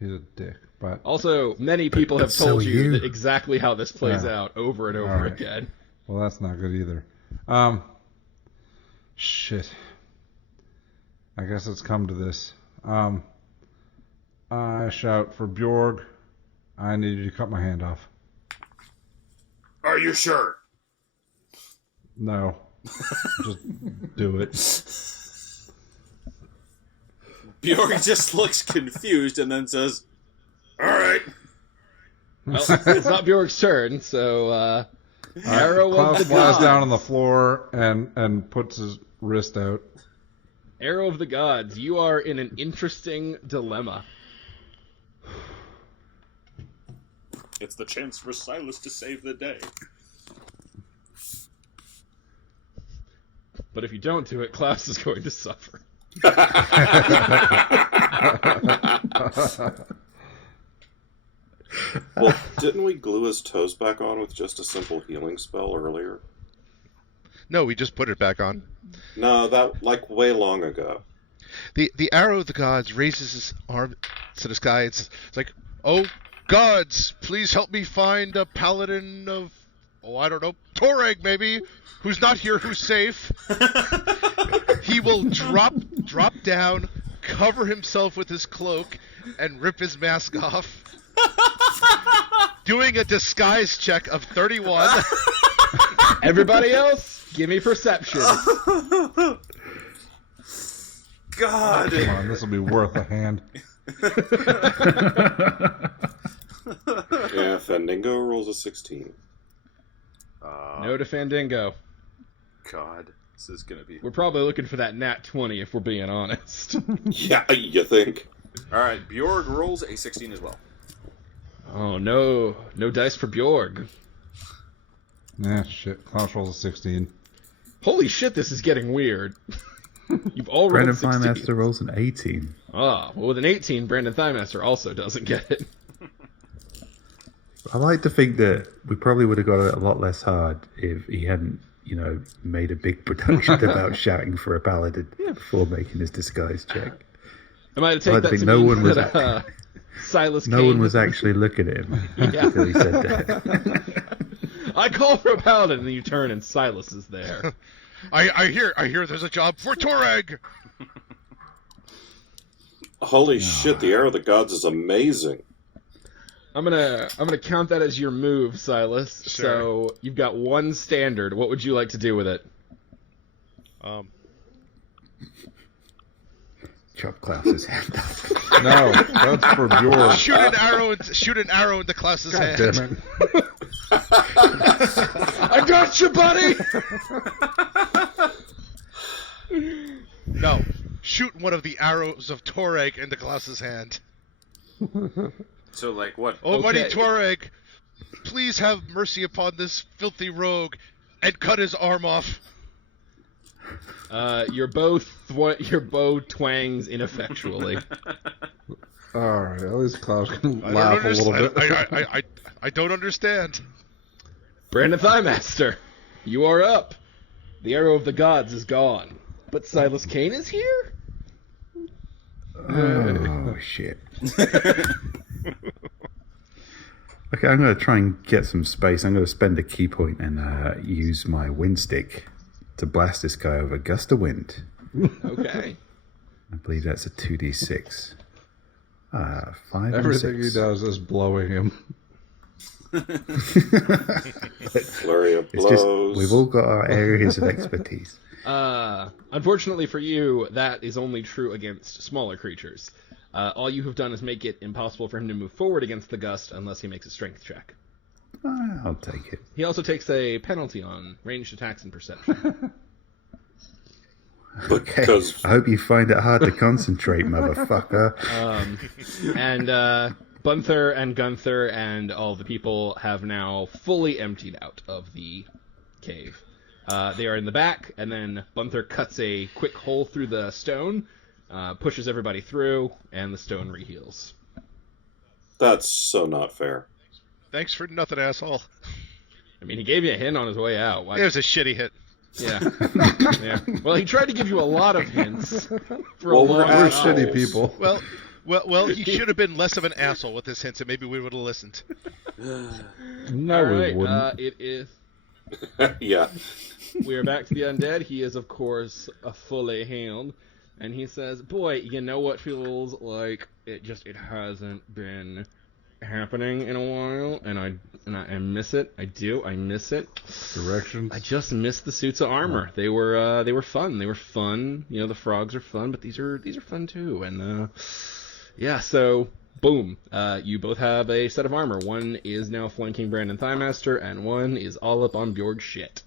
He's a dick. But Also, many people have so told are you you. that exactly how this plays Yeah. out over and over All right. again. well, that's not good either. Shit. I guess it's come to this. I shout for Bjorg. I need you to cut my hand off. Are you sure? No. Just do it. Bjorg just looks confused and then says, "All right." Well, it's not Bjork's turn, so, Arrow Klaus of the lies Gods. down on the floor and puts his wrist out. Arrow of the Gods, you are in an interesting dilemma. It's the chance for Silas to save the day. But if you don't do it, Klaus is going to suffer. Well, didn't we glue his toes back on with just a simple healing spell earlier? No, we just put it back on. No, that like way long ago. The arrow of the gods raises his arm to the sky. It's like, oh gods, please help me find a paladin of, I don't know, Toreg maybe, who's not here, who's safe. He will drop down, cover himself with his cloak, and rip his mask off. Doing a disguise check of 31. Everybody else, give me perception. God. Come on, this will be worth a hand. Yeah, Fandango rolls a 16. No to Fandango. God, this is gonna be. We're probably looking for that nat 20 if we're being honest. Yeah, you think? All right, Bjorg rolls a 16 as well. Oh, no. No dice for Bjorg. Nah, shit. Klaus rolls a 16. Holy shit, this is getting weird. You've all rolled Brandon 16. Firemaster rolls an 18. Ah, well, with an 18, Brandon Thighmaster also doesn't get it. I like to think that we probably would have got it a lot less hard if he hadn't, made a big production about shouting for a paladin before making his disguise check. Am I to I take that think to no mean one was that Silas No Kane one was has- actually looking at him Yeah. until he said that. I call for a paladin, and then you turn, and Silas is there. I hear there's a job for Toreg. Holy shit, the Arrow of the Gods is amazing. I'm gonna count that as your move, Silas. Sure. So you've got one standard. What would you like to do with it? Chop Klaus's hand off. No, that's for Bjorg. Shoot an arrow into Klaus's God hand. damn it. I got you, buddy. No, shoot one of the arrows of Toreg into Klaus's hand. So, like, what? Almighty Okay. Toreg, please have mercy upon this filthy rogue and cut his arm off. Your bow twangs ineffectually. Alright, at least Klaus can I laugh don't a little understand. bit. I don't understand. Brandon Thighmaster, you are up. The arrow of the gods is gone, but Silas Kane is here. Oh, shit. Okay, I'm going to try and get some space. I'm going to spend a key point and use my wind stick to blast this guy with a gust of wind. Okay. I believe that's a 2d6. 5 and Everything he 6. does is blowing him. Flurry of It's just, blows. we've all got our areas of expertise. Unfortunately for you, that is only true against smaller creatures. All you have done is make it impossible for him to move forward against the gust unless he makes a strength check. I'll take it. He also takes a penalty on ranged attacks and perception. Okay. Because I hope you find it hard to concentrate, motherfucker. And Bunther and Gunther and all the people have now fully emptied out of the cave. They are in the back, and then Bunther cuts a quick hole through the stone, pushes everybody through, and the stone reheals. that's so not fair. Thanks for nothing, asshole. I mean, he gave you a hint on his way out. Why? It was a shitty hit. Yeah. Yeah. Well, he tried to give you a lot of hints for a Well, long we're time. We're assholes. shitty people. Well, he should have been less of an asshole with his hints, and maybe we would have listened. No, All we right, wouldn't. it is. Yeah. We are back to the undead. He is, of course, a fully healed, and he says, "Boy, you know what feels like it hasn't been happening in a while, and I miss it. I do. I miss it. Directions. I just miss the suits of armor. They were fun. They were fun. You know, the frogs are fun, but these are fun too. And yeah, so boom, you both have a set of armor. One is now flanking Brandon Thighmaster, and one is all up on Bjorg's shit.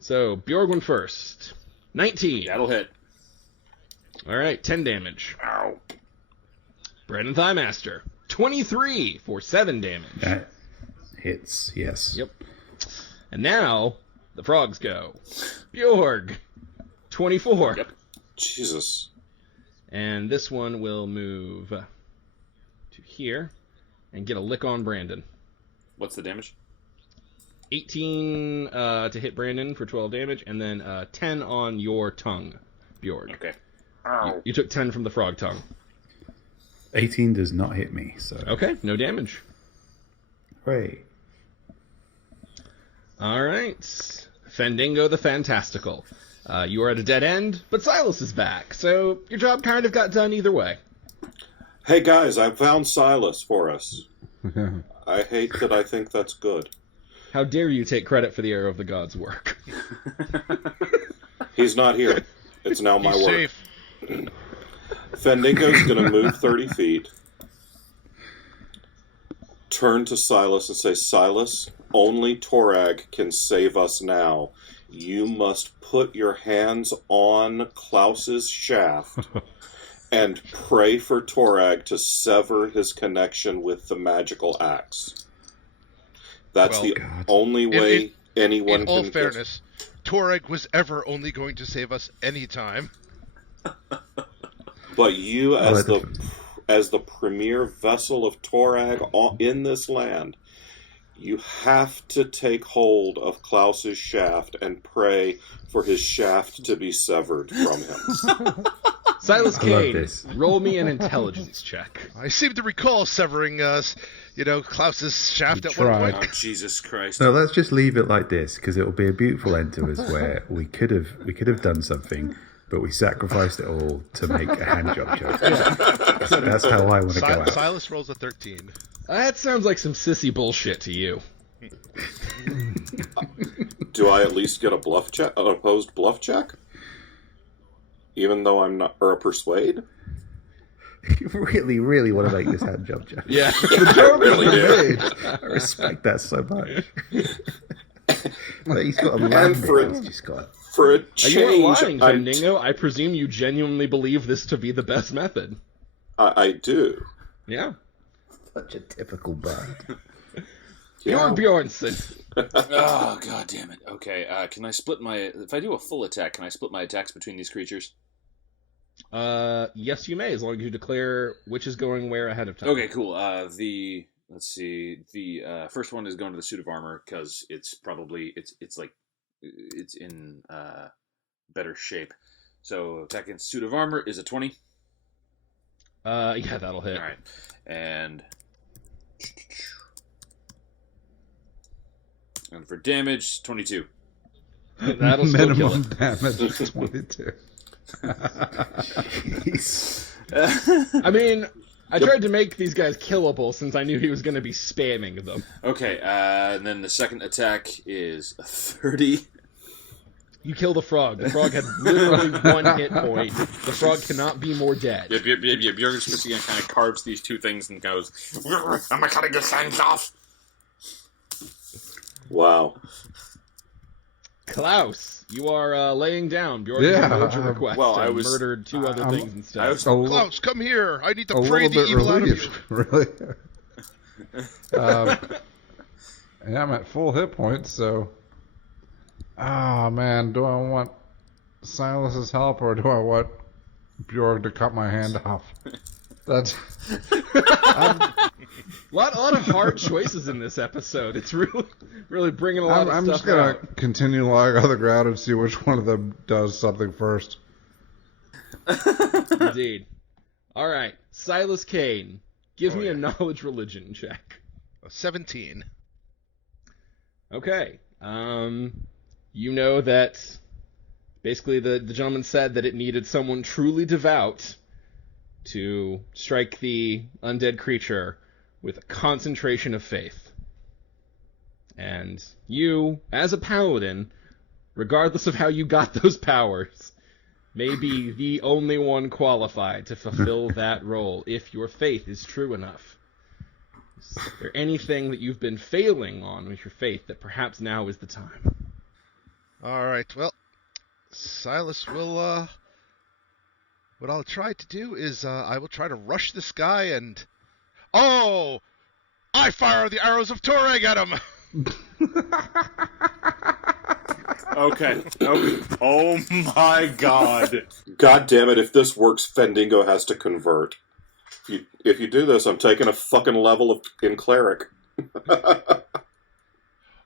So Bjorg went first. 19. That'll hit. All right, 10 damage. Ow. Brandon Thighmaster, 23 for 7 damage. That hits, yes. Yep. And now the frogs go. Bjorg, 24. Yep. Jesus. And this one will move to here and get a lick on Brandon. What's the damage? 18 to hit Brandon for 12 damage, and then 10 on your tongue, Bjorg. Okay. You took 10 from the frog tongue. 18 does not hit me, so... Okay, no damage. Great. All right. Fendingo the Fantastical. You are at a dead end, but Silas is back, so your job kind of got done either way. Hey guys, I found Silas for us. I hate that I think that's good. How dare you take credit for the Arrow of the Gods' work? He's not here. It's now my He's work. safe. Fendingo's going to move 30 feet, turn to Silas and say, Silas, only Torag can save us now. You must put your hands on Klaus's shaft and pray for Torag to sever his connection with the magical axe. That's Well, the God. only way anyone In can all get- fairness, Torag was ever only going to save us anytime. But you, as Oh, the premier vessel of Torag in this land, you have to take hold of Klaus's shaft and pray for his shaft to be severed from him. Silas I love Kane, this. roll me an intelligence check. I seem to recall severing, Klaus's shaft You at one tried. point. Oh, Jesus Christ. No, let's just leave it like this, because it'll be a beautiful end to us where we could have done something, but we sacrificed it all to make a hand job joke. That's how I want to go out. Silas rolls a 13. That sounds like some sissy bullshit to you. Do I at least get a bluff check, an opposed bluff check? Even though I'm not, or a persuade? You really, really want to make this hand job joke. Yeah. The joke really is do. made. I respect that so much. But he's got a And land for there, it- he's just got. For a You change, weren't lying, I'm- Fendingo. I presume you genuinely believe this to be the best method. I do. Yeah. Such a typical bard. Yeah. Bjorn Bjornsson. Oh, god damn it. Okay, can I split my... If I do a full attack, can I split my attacks between these creatures? Yes, you may, as long as you declare which is going where ahead of time. Okay, cool. Let's see. The first one is going to the suit of armor, because it's probably... It's in better shape. So, attacking suit of armor is a 20. Yeah, that'll hit. Alright. And for damage, 22. That'll still kill Minimum it. damage 22. Jeez. I mean, I tried to make these guys killable since I knew he was going to be spamming them. Okay, and then the second attack is a 30. You kill the frog. The frog had literally 1 hit point. The frog cannot be more dead. Yeah, Bjorn just again kind of carves these two things and goes, "I'm cutting your hands off." Wow. Klaus, you are laying down. Bjorn Yeah, ignored your request well, I and was- murdered two other I'm- things instead. I was- A, li- Klaus, come here. I need to a pray little the bit evil out of you. relieved, really. Yeah, I'm at full hit points, so. Ah, man, do I want Silas's help or do I want Bjorg to cut my hand off? That's. A lot of hard choices in this episode. It's really bringing a lot I'm of just stuff gonna out. continue lying on the ground and see which one of them does something first. Indeed. All right, Silas Kane, give me a knowledge religion check. 17. Okay. You know that basically the gentleman said that it needed someone truly devout to strike the undead creature with a concentration of faith. And you, as a paladin, regardless of how you got those powers, may be the only one qualified to fulfill that role if your faith is true enough. Is there anything that you've been failing on with your faith that perhaps now is the time? All right, well, Silas will, what I'll try to do is, I will try to rush this guy and... Oh! I fire the arrows of Toreg at him! Okay. Oh my god. God damn it, if this works, Fendingo has to convert. If you do this, I'm taking a fucking level in cleric.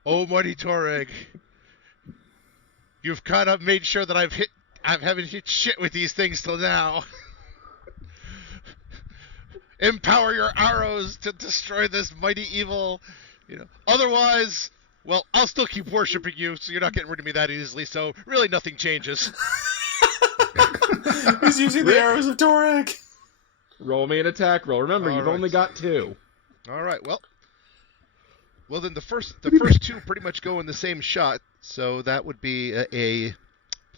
Oh, mighty Toreg. You've kind of made sure that I haven't hit shit with these things till now. Empower your arrows to destroy this mighty evil, Otherwise, well, I'll still keep worshiping you, so you're not getting rid of me that easily, so really nothing changes. He's using the arrows of Torek. Roll me an attack roll. Remember, All you've right. only got 2. All right, well then the first 2 pretty much go in the same shot, so that would be a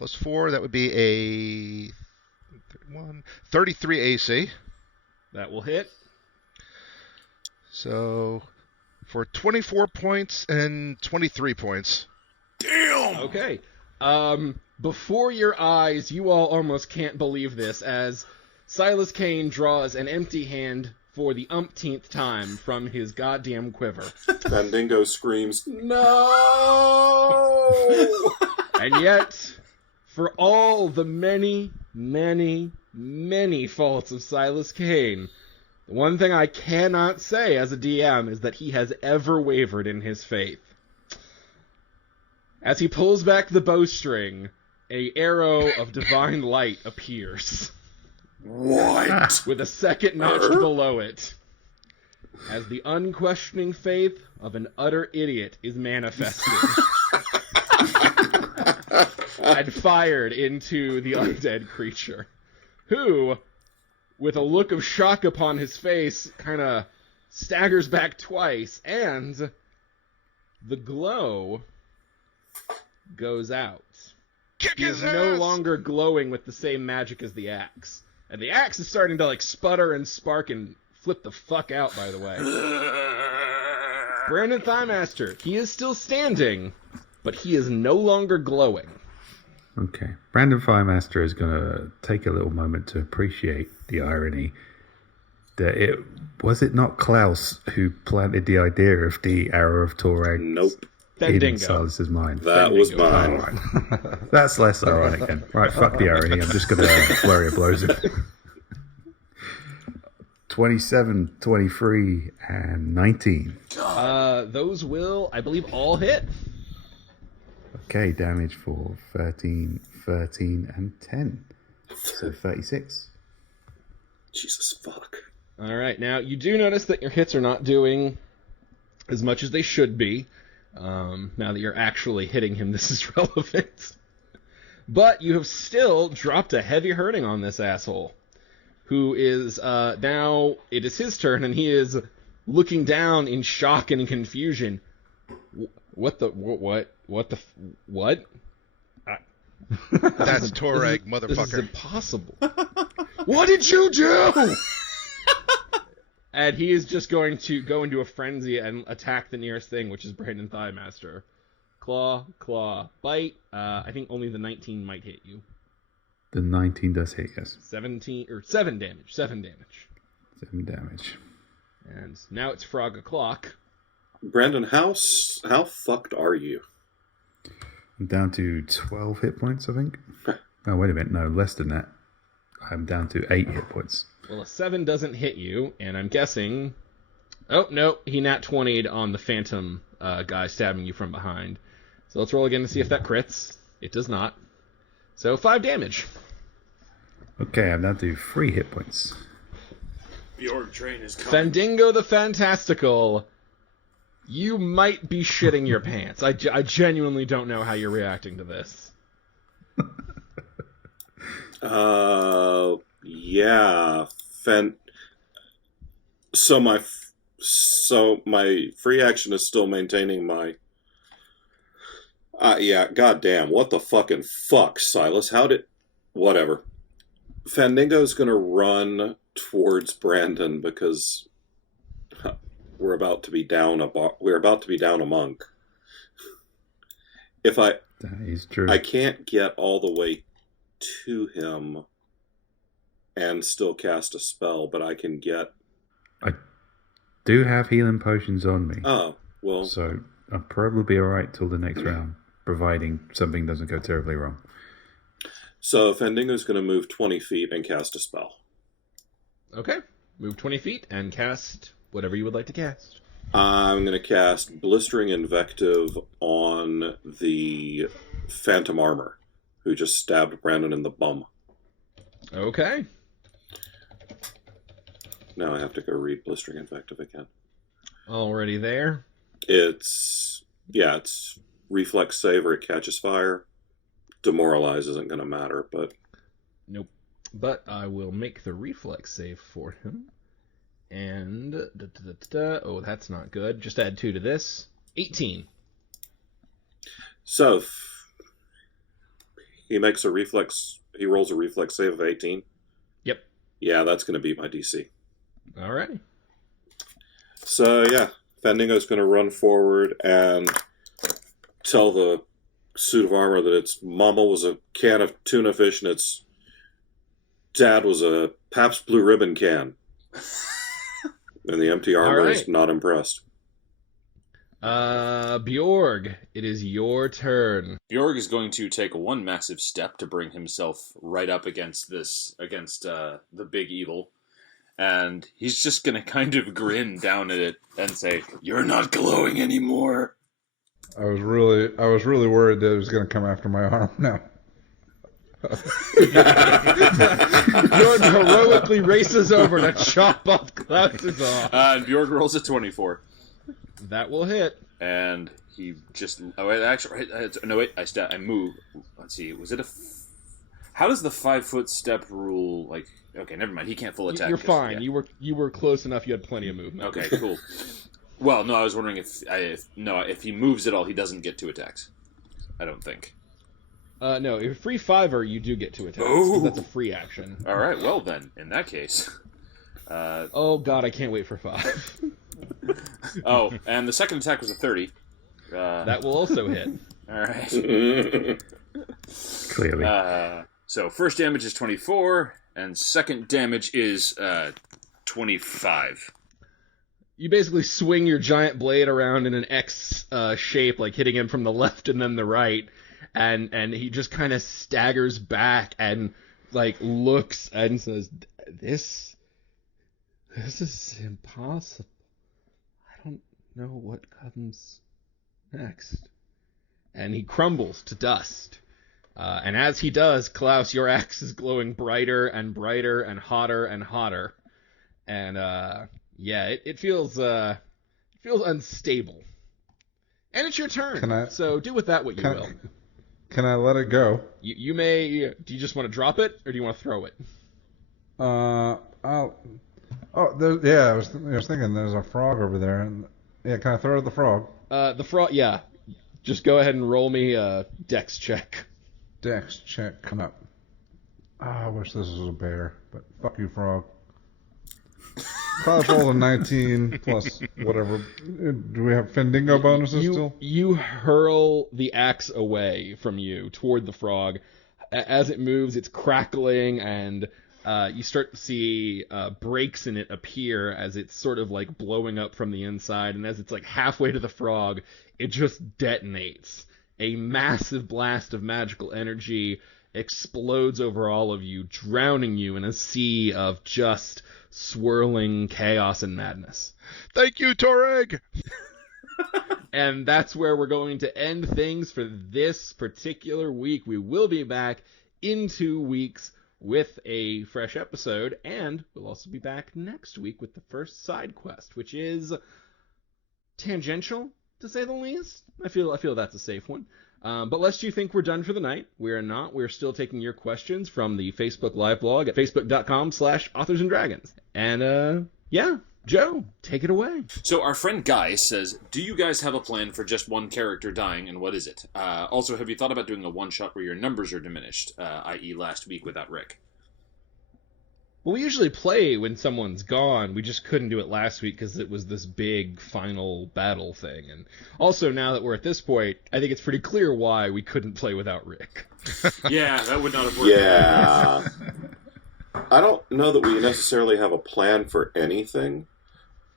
+4, that would be a 33 AC. That will hit. So for 24 points and 23 points. Damn. Okay. Before your eyes, you all almost can't believe this, as Silas Kane draws an empty hand for the umpteenth time from his goddamn quiver. Fendingo screams, "No!" And yet, for all the many, many, many faults of Silas Kane, the one thing I cannot say as a DM is that he has ever wavered in his faith. As he pulls back the bowstring, a arrow of divine light appears, What? with a second notch below it, as the unquestioning faith of an utter idiot is manifested and fired into the undead creature, who, with a look of shock upon his face, kind of staggers back twice, and the glow goes out. Kick He is his no ass! longer glowing with the same magic as the axe. And the axe is starting to, sputter and spark and flip the fuck out, by the way. Brandon Thighmaster, he is still standing, but he is no longer glowing. Okay. Brandon Firemaster is going to take a little moment to appreciate the irony that was it not Klaus who planted the idea of the arrow of Torag Nope. in Fendingo. Silas's mind. That was Fendingo. mine. All right. That's less ironic then. Right, fuck the irony. I'm just going to flurry of blows him. 27, 23, and 19. Those will, I believe, all hit. Okay, damage for 13, 13, and 10. So 36. Jesus fuck. All right, now you do notice that your hits are not doing as much as they should be. Now that you're actually hitting him, this is relevant. But you have still dropped a heavy hurting on this asshole, who is now it is his turn, and he is looking down in shock and confusion. What? That's Toreg, This is motherfucker. impossible. What did you do? And he is just going to go into a frenzy and attack the nearest thing, which is Brandon Thighmaster. Claw, bite. I think only the 19 might hit you. The 19 does hit, yes. 7 damage. 7 damage. 7 damage. And now it's Frog o'clock. Brandon, how fucked are you? I'm down to 12 hit points, I think. Oh, wait a minute. No, less than that. I'm down to 8 hit points. Well, a 7 doesn't hit you, and I'm guessing... Oh, no, he nat 20'd on the phantom guy stabbing you from behind. So let's roll again to see if that crits. It does not. So 5 damage. Okay, I'm down to 3 hit points. Bjorg train is coming. Fandingo the Fantastical. You might be shitting your pants. I genuinely don't know how you're reacting to this. Yeah. So my free action is still maintaining my... yeah, goddamn, what the fucking fuck, Silas? Whatever. Fandingo's gonna run towards Brandon because we're about to be down a monk. If That is true. I can't get all the way to him and still cast a spell, but I can get... I do have healing potions on me. Oh, well... So I'll probably be alright till the next round, providing something doesn't go terribly wrong. So Fandingo's going to move 20 feet and cast a spell. Okay. Move 20 feet and cast whatever you would like to cast. I'm going to cast Blistering Invective on the Phantom Armor, who just stabbed Brandon in the bum. Okay. Now I have to go read Blistering Invective again. Already there. It's reflex save or it catches fire. Demoralize isn't going to matter, but... Nope. But I will make the reflex save for him. And... Oh, that's not good. Just add 2 to this. 18. So, he rolls a reflex save of 18? Yep. Yeah, that's going to beat my DC. Alrighty. So, yeah, Fandingo's going to run forward and tell the suit of armor that its mama was a can of tuna fish and its dad was a Pabst Blue Ribbon can. And the empty armor is not impressed. Bjorg, it is your turn. Bjorg is going to take one massive step to bring himself right up against the big evil. And he's just going to kind of grin down at it and say, "You're not glowing anymore." I was really worried that it was going to come after my arm now. Bjorg heroically races over to chop off Klaus's arm. And Bjorg rolls a 24. That will hit. And he just... Oh, wait, actually... No, wait, I move. Let's see, was it a... How does the 5-foot step rule, like... Okay, never mind, he can't full attack. You're fine. Yeah. You were close enough, you had plenty of movement. Okay, cool. Well, no, I was wondering if he moves at all, he doesn't get 2 attacks. I don't think. No, if you're free 5er, you do get 2 attacks. Oh. 'Cause that's a free action. All right, well then, in that case... Oh god, I can't wait for 5. Oh, and the second attack was a 30. That will also hit. All right. Clearly. So first damage is 24, and second damage is 25. You basically swing your giant blade around in an X shape, like hitting him from the left and then the right, and he just kind of staggers back and like looks and says, "This is impossible. I don't know what comes next." And he crumbles to dust. And as he does, Klaus, your axe is glowing brighter and brighter and hotter and hotter. And yeah, it feels unstable. And it's your turn. So do with that what you will. Can I let it go? You may. Do you just want to drop it, or do you want to throw it? I was thinking there's a frog over there. And yeah, can I throw the frog? The frog. Yeah. Just go ahead and roll me a dex check. Dex check come up. I wish this was a bear, but fuck you, frog. Klaus rolled a 19 plus whatever. Do we have Fendingo bonuses still? You hurl the axe away from you toward the frog. As it moves, it's crackling, and you start to see breaks in it appear as it's sort of like blowing up from the inside. And as it's like halfway to the frog, it just detonates. A massive blast of magical energy explodes over all of you, drowning you in a sea of just swirling chaos and madness. Thank you, Toreg! And that's where we're going to end things for this particular week. We will be back in 2 weeks with a fresh episode, and we'll also be back next week with the first side quest, which is tangential, to say the least. I feel that's a safe one. But lest you think we're done for the night, we are not. We're still taking your questions from the Facebook Live blog at facebook.com/AuthorsAndDragons. And, yeah, Joe, take it away. So our friend Guy says, do you guys have a plan for just one character dying, and what is it? Also, have you thought about doing a one-shot where your numbers are diminished, i.e. last week without Rick? Well, we usually play when someone's gone. We just couldn't do it last week because it was this big final battle thing. And also, now that we're at this point, I think it's pretty clear why we couldn't play without Rick. Yeah, that would not have worked. Yeah. I don't know that we necessarily have a plan for anything,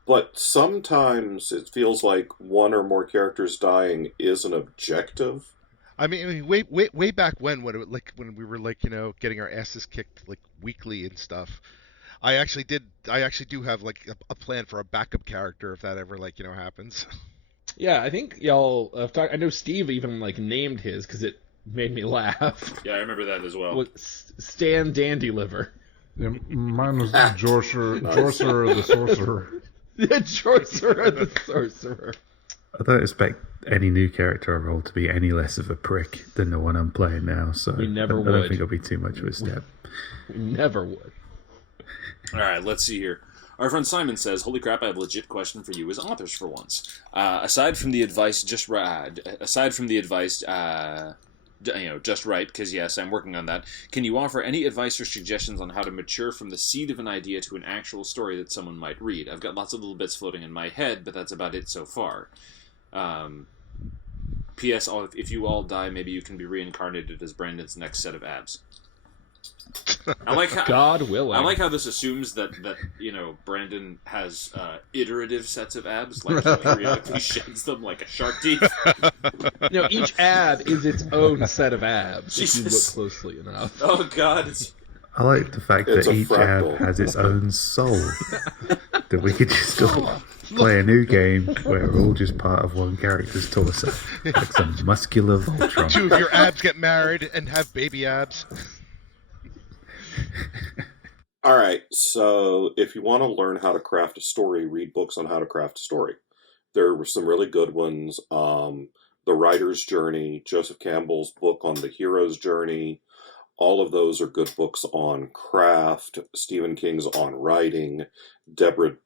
but sometimes it feels like one or more characters dying is an objective. I mean, way back when we were like, getting our asses kicked like weekly and stuff. I actually do have like a plan for a backup character if that ever happens. Yeah, I think y'all have talked. I know Steve even like named his because it made me laugh. Yeah, I remember that as well. Stan Dandy Liver. Yeah, mine was Jorcer the Sorcerer. Yeah, Jorcer the Sorcerer. I don't expect any new character I roll to be any less of a prick than the one I'm playing now, so We never I don't would. think it'll be too much of a step. We never would. All right, let's see here. Our friend Simon says, "Holy crap! I have a legit question for you as authors for once. Aside from the advice, just right, because yes, I'm working on that. Can you offer any advice or suggestions on how to mature from the seed of an idea to an actual story that someone might read? I've got lots of little bits floating in my head, but that's about it so far. P.S. If you all die, maybe you can be reincarnated as Brandon's next set of abs." I like how God willing. I like how this assumes that Brandon has iterative sets of abs, like he periodically sheds them like a shark teeth. No, each ab is its own set of abs. If you look Jesus. closely enough. Oh God! It's... I like the fact It's that a each fractal. ab has its own soul. That we could just all play a new game where we're all just part of one character's torso, like some muscular Voltron. Two of your abs get married and have baby abs. All right, so if you want to learn how to craft a story, read books on how to craft a story. There were some really good ones. The Writer's Journey, Joseph Campbell's book on the hero's journey. All of those are good books on craft. Stephen King's on writing. Deborah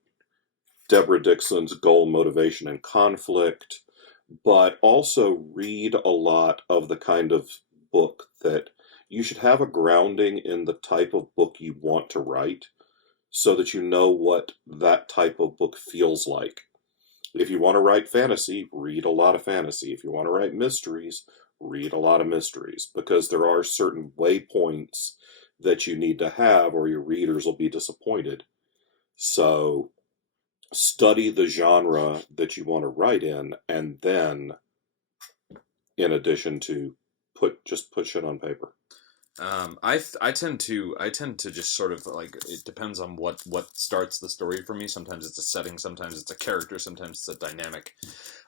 Dixon's Goal, Motivation, and Conflict. But also read a lot of the kind of book that you should have a grounding in the type of book you want to write so that you know what that type of book feels like. If you want to write fantasy, read a lot of fantasy. If you want to write mysteries, read a lot of mysteries, because there are certain waypoints that you need to have or your readers will be disappointed. So study the genre that you want to write in, and then, in addition to put shit on paper. I tend to just sort of like, it depends on what starts the story for me. Sometimes it's a setting, sometimes it's a character, sometimes it's a dynamic.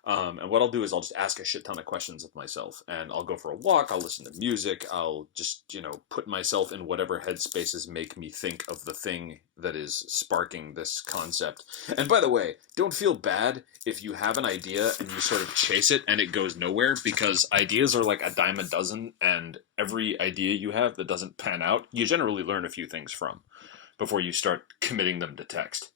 And what I'll do is I'll just ask a shit ton of questions of myself, and I'll go for a walk, I'll listen to music, I'll just, put myself in whatever headspaces make me think of the thing that is sparking this concept. And by the way, don't feel bad if you have an idea and you sort of chase it and it goes nowhere, because ideas are like a dime a dozen, and every idea you have that doesn't pan out, you generally learn a few things from before you start committing them to text.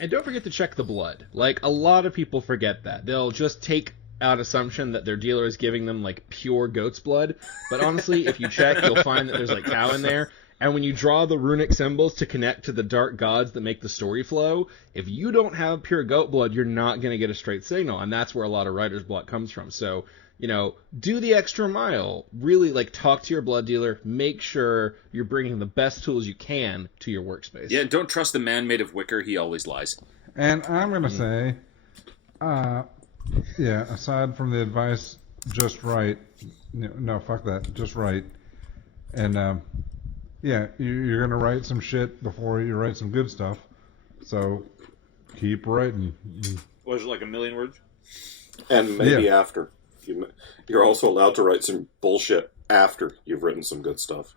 And don't forget to check the blood. Like, a lot of people forget that. They'll just take out assumption that their dealer is giving them, like, pure goat's blood. But honestly, if you check, you'll find that there's, like, cow in there. And when you draw the runic symbols to connect to the dark gods that make the story flow, if you don't have pure goat blood, you're not going to get a straight signal. And that's where a lot of writer's block comes from. So, do the extra mile. Really, talk to your blood dealer. Make sure you're bringing the best tools you can to your workspace. Yeah, don't trust the man made of wicker. He always lies. And I'm going to say, aside from the advice, just write. No, fuck that. Just write. And, you're going to write some shit before you write some good stuff. So keep writing. Was it like 1,000,000 words? And maybe after. You're also allowed to write some bullshit after you've written some good stuff.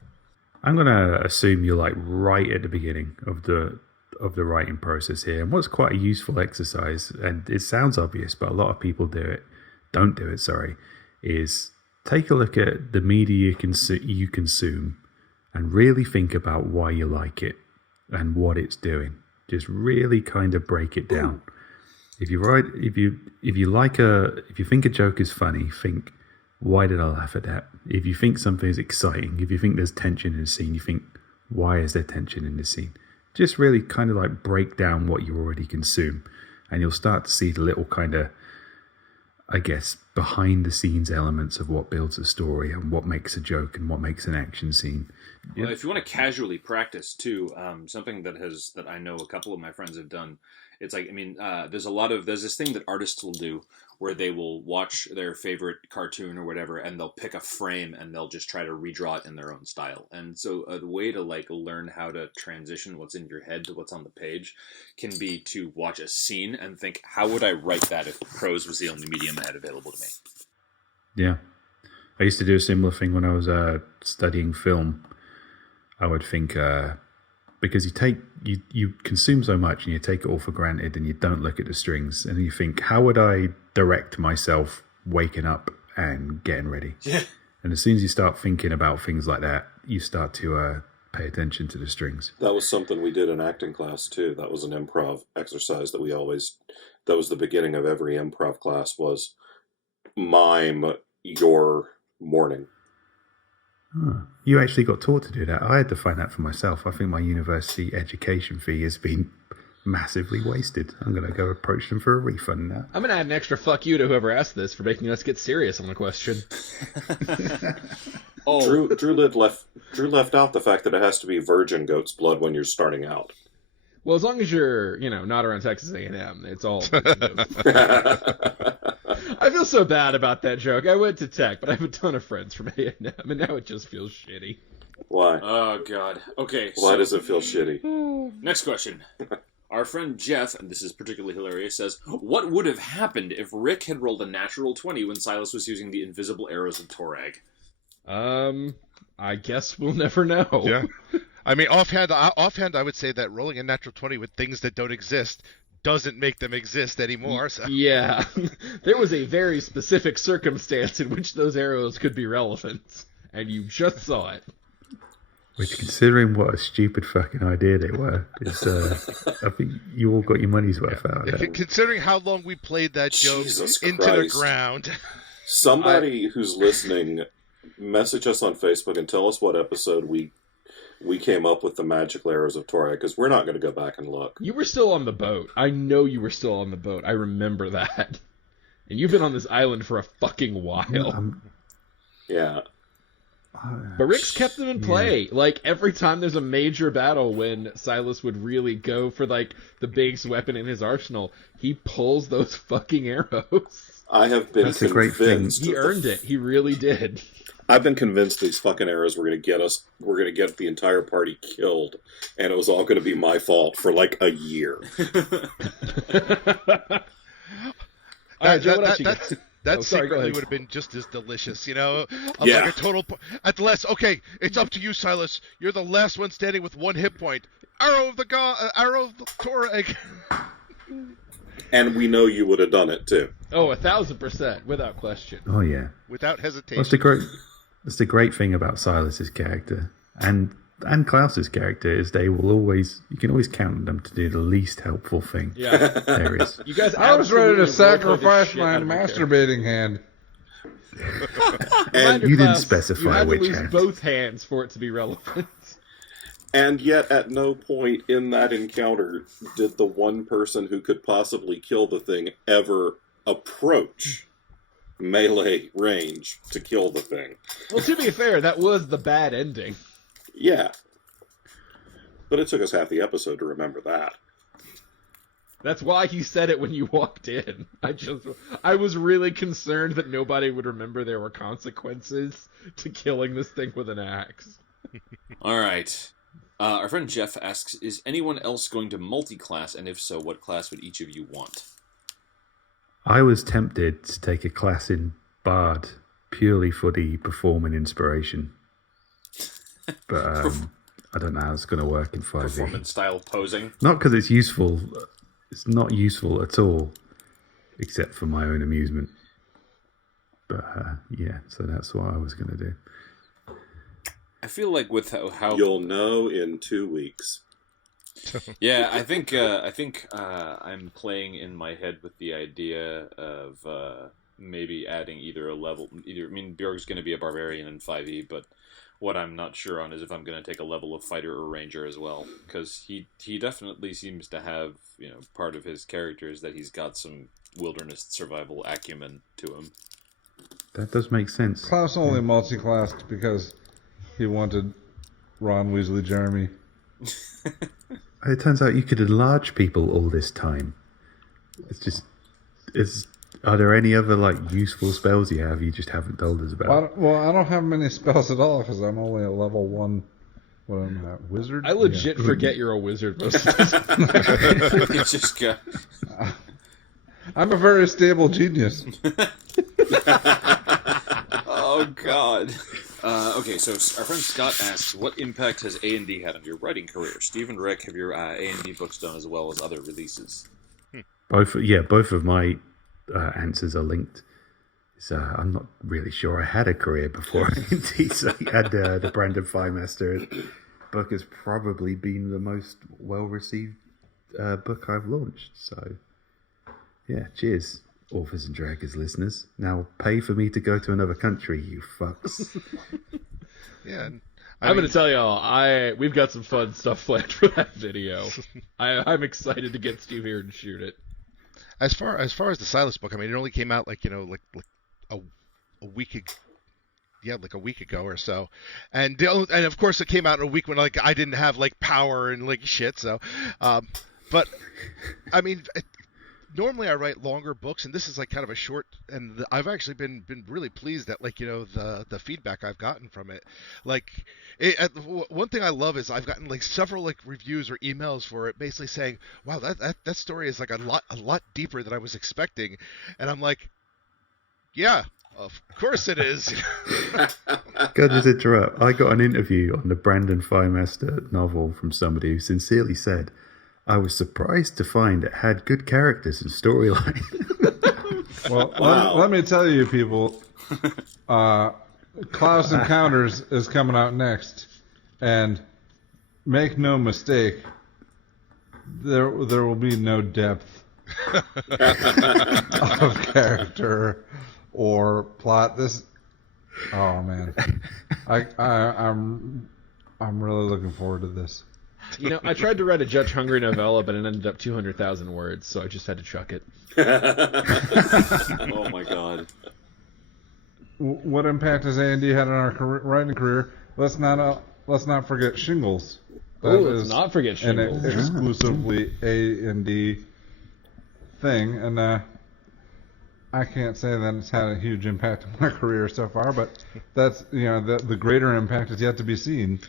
I'm going to assume you're right at the beginning of the writing process here. And what's quite a useful exercise, and it sounds obvious, but a lot of people don't do it, is take a look at the media you consume and really think about why you like it and what it's doing. Just really kind of break it down. If you think a joke is funny, think, why did I laugh at that? If you think something is exciting, if you think there's tension in the scene, you think, why is there tension in the scene? Just really kind of break down what you already consume, and you'll start to see the little kind of, I guess, behind the scenes elements of what builds a story and what makes a joke and what makes an action scene. Well, if you want to casually practice too, something that I know a couple of my friends have done. It's there's this thing that artists will do where they will watch their favorite cartoon or whatever, and they'll pick a frame and they'll just try to redraw it in their own style. And so the way to learn how to transition what's in your head to what's on the page can be to watch a scene and think, how would I write that if prose was the only medium I had available to me? Yeah. I used to do a similar thing when I was studying film. I would think, because you consume so much and you take it all for granted and you don't look at the strings, and you think, how would I direct myself waking up and getting ready? Yeah. And as soon as you start thinking about things like that, you start to pay attention to the strings. That was something we did in acting class too. That was an improv exercise that that was the beginning of every improv class, was mime your morning. Oh, you actually got taught to do that. I had to find that for myself. I think my university education fee has been massively wasted. I'm going to go approach them for a refund now. I'm going to add an extra fuck you to whoever asked this for making us get serious on the question. Drew left out the fact that it has to be virgin goat's blood when you're starting out. Well, as long as you're, not around Texas A&M, it's all. I feel so bad about that joke. I went to Tech, but I have a ton of friends from A&M, and now it just feels shitty. Why? Oh, God. Okay. Why does it feel shitty? Next question. Our friend Jeff, and this is particularly hilarious, says, what would have happened if Rick had rolled a natural 20 when Silas was using the invisible arrows of Torag? I guess we'll never know. Yeah. I mean, offhand, I would say that rolling a natural 20 with things that don't exist doesn't make them exist anymore. So. Yeah. There was a very specific circumstance in which those arrows could be relevant, and you just saw it. Which, considering what a stupid fucking idea they were, I think you all got your money's worth out of that. Considering how long we played that joke Jesus into Christ. the ground. Somebody who's listening, message us on Facebook and tell us what episode we came up with the magical arrows of Torag, because we're not going to go back and look. You were still on the boat. I know you were still on the boat. I remember that. And you've been on this island for a fucking while. Yeah. But Rick's kept them in play. Yeah. Every time there's a major battle when Silas would really go for, the biggest weapon in his arsenal, he pulls those fucking arrows. I have been That's a great thing. He earned it. He really did. I've been convinced these fucking arrows were going to get the entire party killed, and it was all going to be my fault for a year. That secretly would have been just as delicious, Yeah. A total. At the last, okay, it's up to you, Silas. You're the last one standing with 1 hit point. Arrow of the Torag. And we know you would have done it too. Oh, 1,000%, without question. Oh yeah, without hesitation. That's the great thing about Silas's character and Klaus's character is you can always count on them to do the least helpful thing. Yeah, there is. You guys, I was ready to sacrifice my masturbating hand. And you didn't specify you had which to lose hand. Both hands for it to be relevant. And yet, at no point in that encounter did the one person who could possibly kill the thing ever approach melee range to kill the thing. Well, to be fair, that was the bad ending. Yeah. But it took us half the episode to remember that. That's why he said it when you walked in. I was really concerned that nobody would remember there were consequences to killing this thing with an axe. All right. Our friend Jeff asks, is anyone else going to multi-class, and if so, what class would each of you want? I was tempted to take a class in Bard purely for the performing inspiration. But I don't know how it's going to work in 5e. Performance-style posing? Not because it's useful. It's not useful at all, except for my own amusement. But yeah, so that's what I was going to do. I feel like with how You'll know in 2 weeks. Yeah, I think I'm playing in my head with the idea of maybe adding either a level. I mean, Bjorg's going to be a barbarian in 5e, but what I'm not sure on is if I'm going to take a level of fighter or ranger as well, because he definitely seems to have, part of his character is that he's got some wilderness survival acumen to him. That does make sense. Klaus only multi-classed because he wanted Ron Weasley Jeremy. It turns out you could enlarge people all this time. Are there any other useful spells you have you just haven't told us about? Well, I don't have many spells at all because I'm only a level 1. What am I, wizard? I legit forget you're a wizard most of the time. It's just got... I'm a very stable genius. Oh, God. Okay, so our friend Scott asks, what impact has A&D had on your writing career? Steve and Rick, have your A&D books done as well as other releases? Both of my answers are linked. So I'm not really sure I had a career before A&D, so I had the Brandon Firemaster book has probably been the most well-received book I've launched. So, yeah, cheers, Authors and Dragons listeners. Now pay for me to go to another country, you fucks. Yeah. I'm going to tell y'all, we've got some fun stuff planned for that video. I'm excited to get Steve here and shoot it. As far as the Silas book, I mean, it only came out like a week ago. Yeah, like a week ago or so, and of course it came out in a week when I didn't have power and shit. So, but I mean, normally I write longer books, and this is kind of a short. And I've actually been really pleased that the feedback I've gotten from it. One thing I love is I've gotten several reviews or emails for it, basically saying, "Wow, that story is a lot deeper than I was expecting," and I'm like, "Yeah, of course it is." Can I just interrupt? I got an interview on the Brandon Firemaster novel from somebody who sincerely said, I was surprised to find it had good characters and storyline. Well, Wow. let me tell you, people, Klaus Encounters is coming out next, and make no mistake, there will be no depth of character or plot. Oh man, I'm really looking forward to this. I tried to write a Judge Hungry novella, but it ended up 200,000 words, so I just had to chuck it. Oh, my God. What impact has A&D had on our writing career? Let's not forget Shingles. Let's not forget Shingles. An exclusively A&D thing, and I can't say that it's had a huge impact on my career so far, but that's the greater impact is yet to be seen.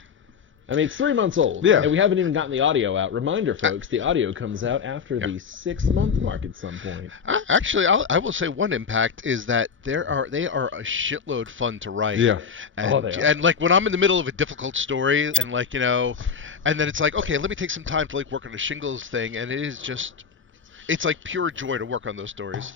I mean, it's 3 months old, Yeah. and we haven't even gotten the audio out. Reminder, folks, the audio comes out after the 6-month mark at some point. Actually, I will say one impact is that they are a shitload fun to write. Yeah. And, They are. and when I'm in the middle of a difficult story and and then it's okay, let me take some time to work on the Shingles thing, and it's pure joy to work on those stories.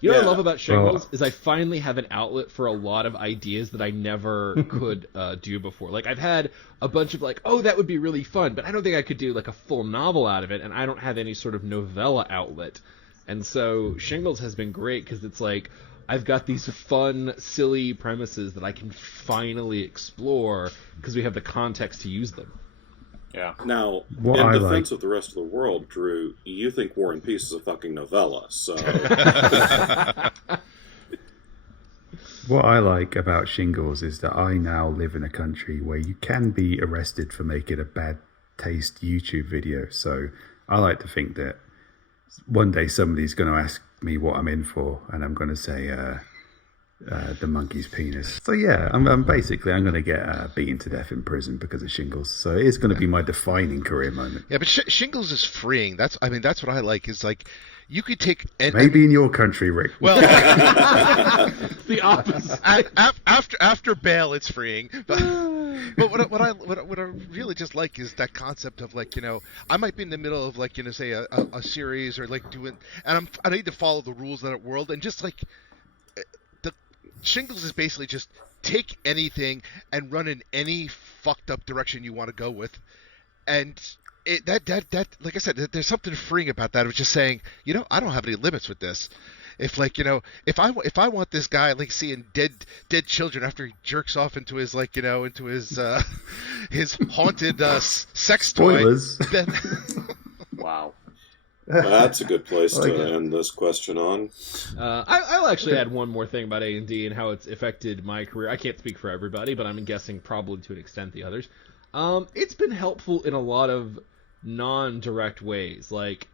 What I love about Shingles is I finally have an outlet for a lot of ideas that I never could do before. I've had a bunch of that would be really fun, but I don't think I could do a full novel out of it, and I don't have any sort of novella outlet. And so Shingles has been great because it's I've got these fun, silly premises that I can finally explore because we have the context to use them. Yeah. Now, What in I defense like- of the rest of the world, Drew, you think War and Peace is a fucking novella, so... What I like about Shingles is that I now live in a country where you can be arrested for making a bad taste YouTube video. So I like to think that one day somebody's going to ask me what I'm in for, and I'm going to say the monkey's penis. So yeah, I'm going to get beaten to death in prison because of Shingles. So it is going to be my defining career moment. Yeah, but Shingles is freeing. That's what I like. Is like you could take Maybe in your country, Rick. well The opposite. after bail, it's freeing. But what I really just like is that concept of like, you know, I might be in the middle of like, you know, say a series or like doing, and I need to follow the rules of that world, and just like the Shingles is basically just take anything and run in any fucked up direction you want to go with, and that like I said, there's something freeing about that of just saying, you know, I don't have any limits with this. If like, you know, if I want this guy like seeing dead children after he jerks off into his like, you know, into his his haunted sex Spoilers. toy, then Wow. That's a good place like to it. end this question on. I'll actually add one more thing about A&D and how it's affected my career. I can't speak for everybody, but I'm guessing probably to an extent the others. It's been helpful in a lot of non-direct ways. Like,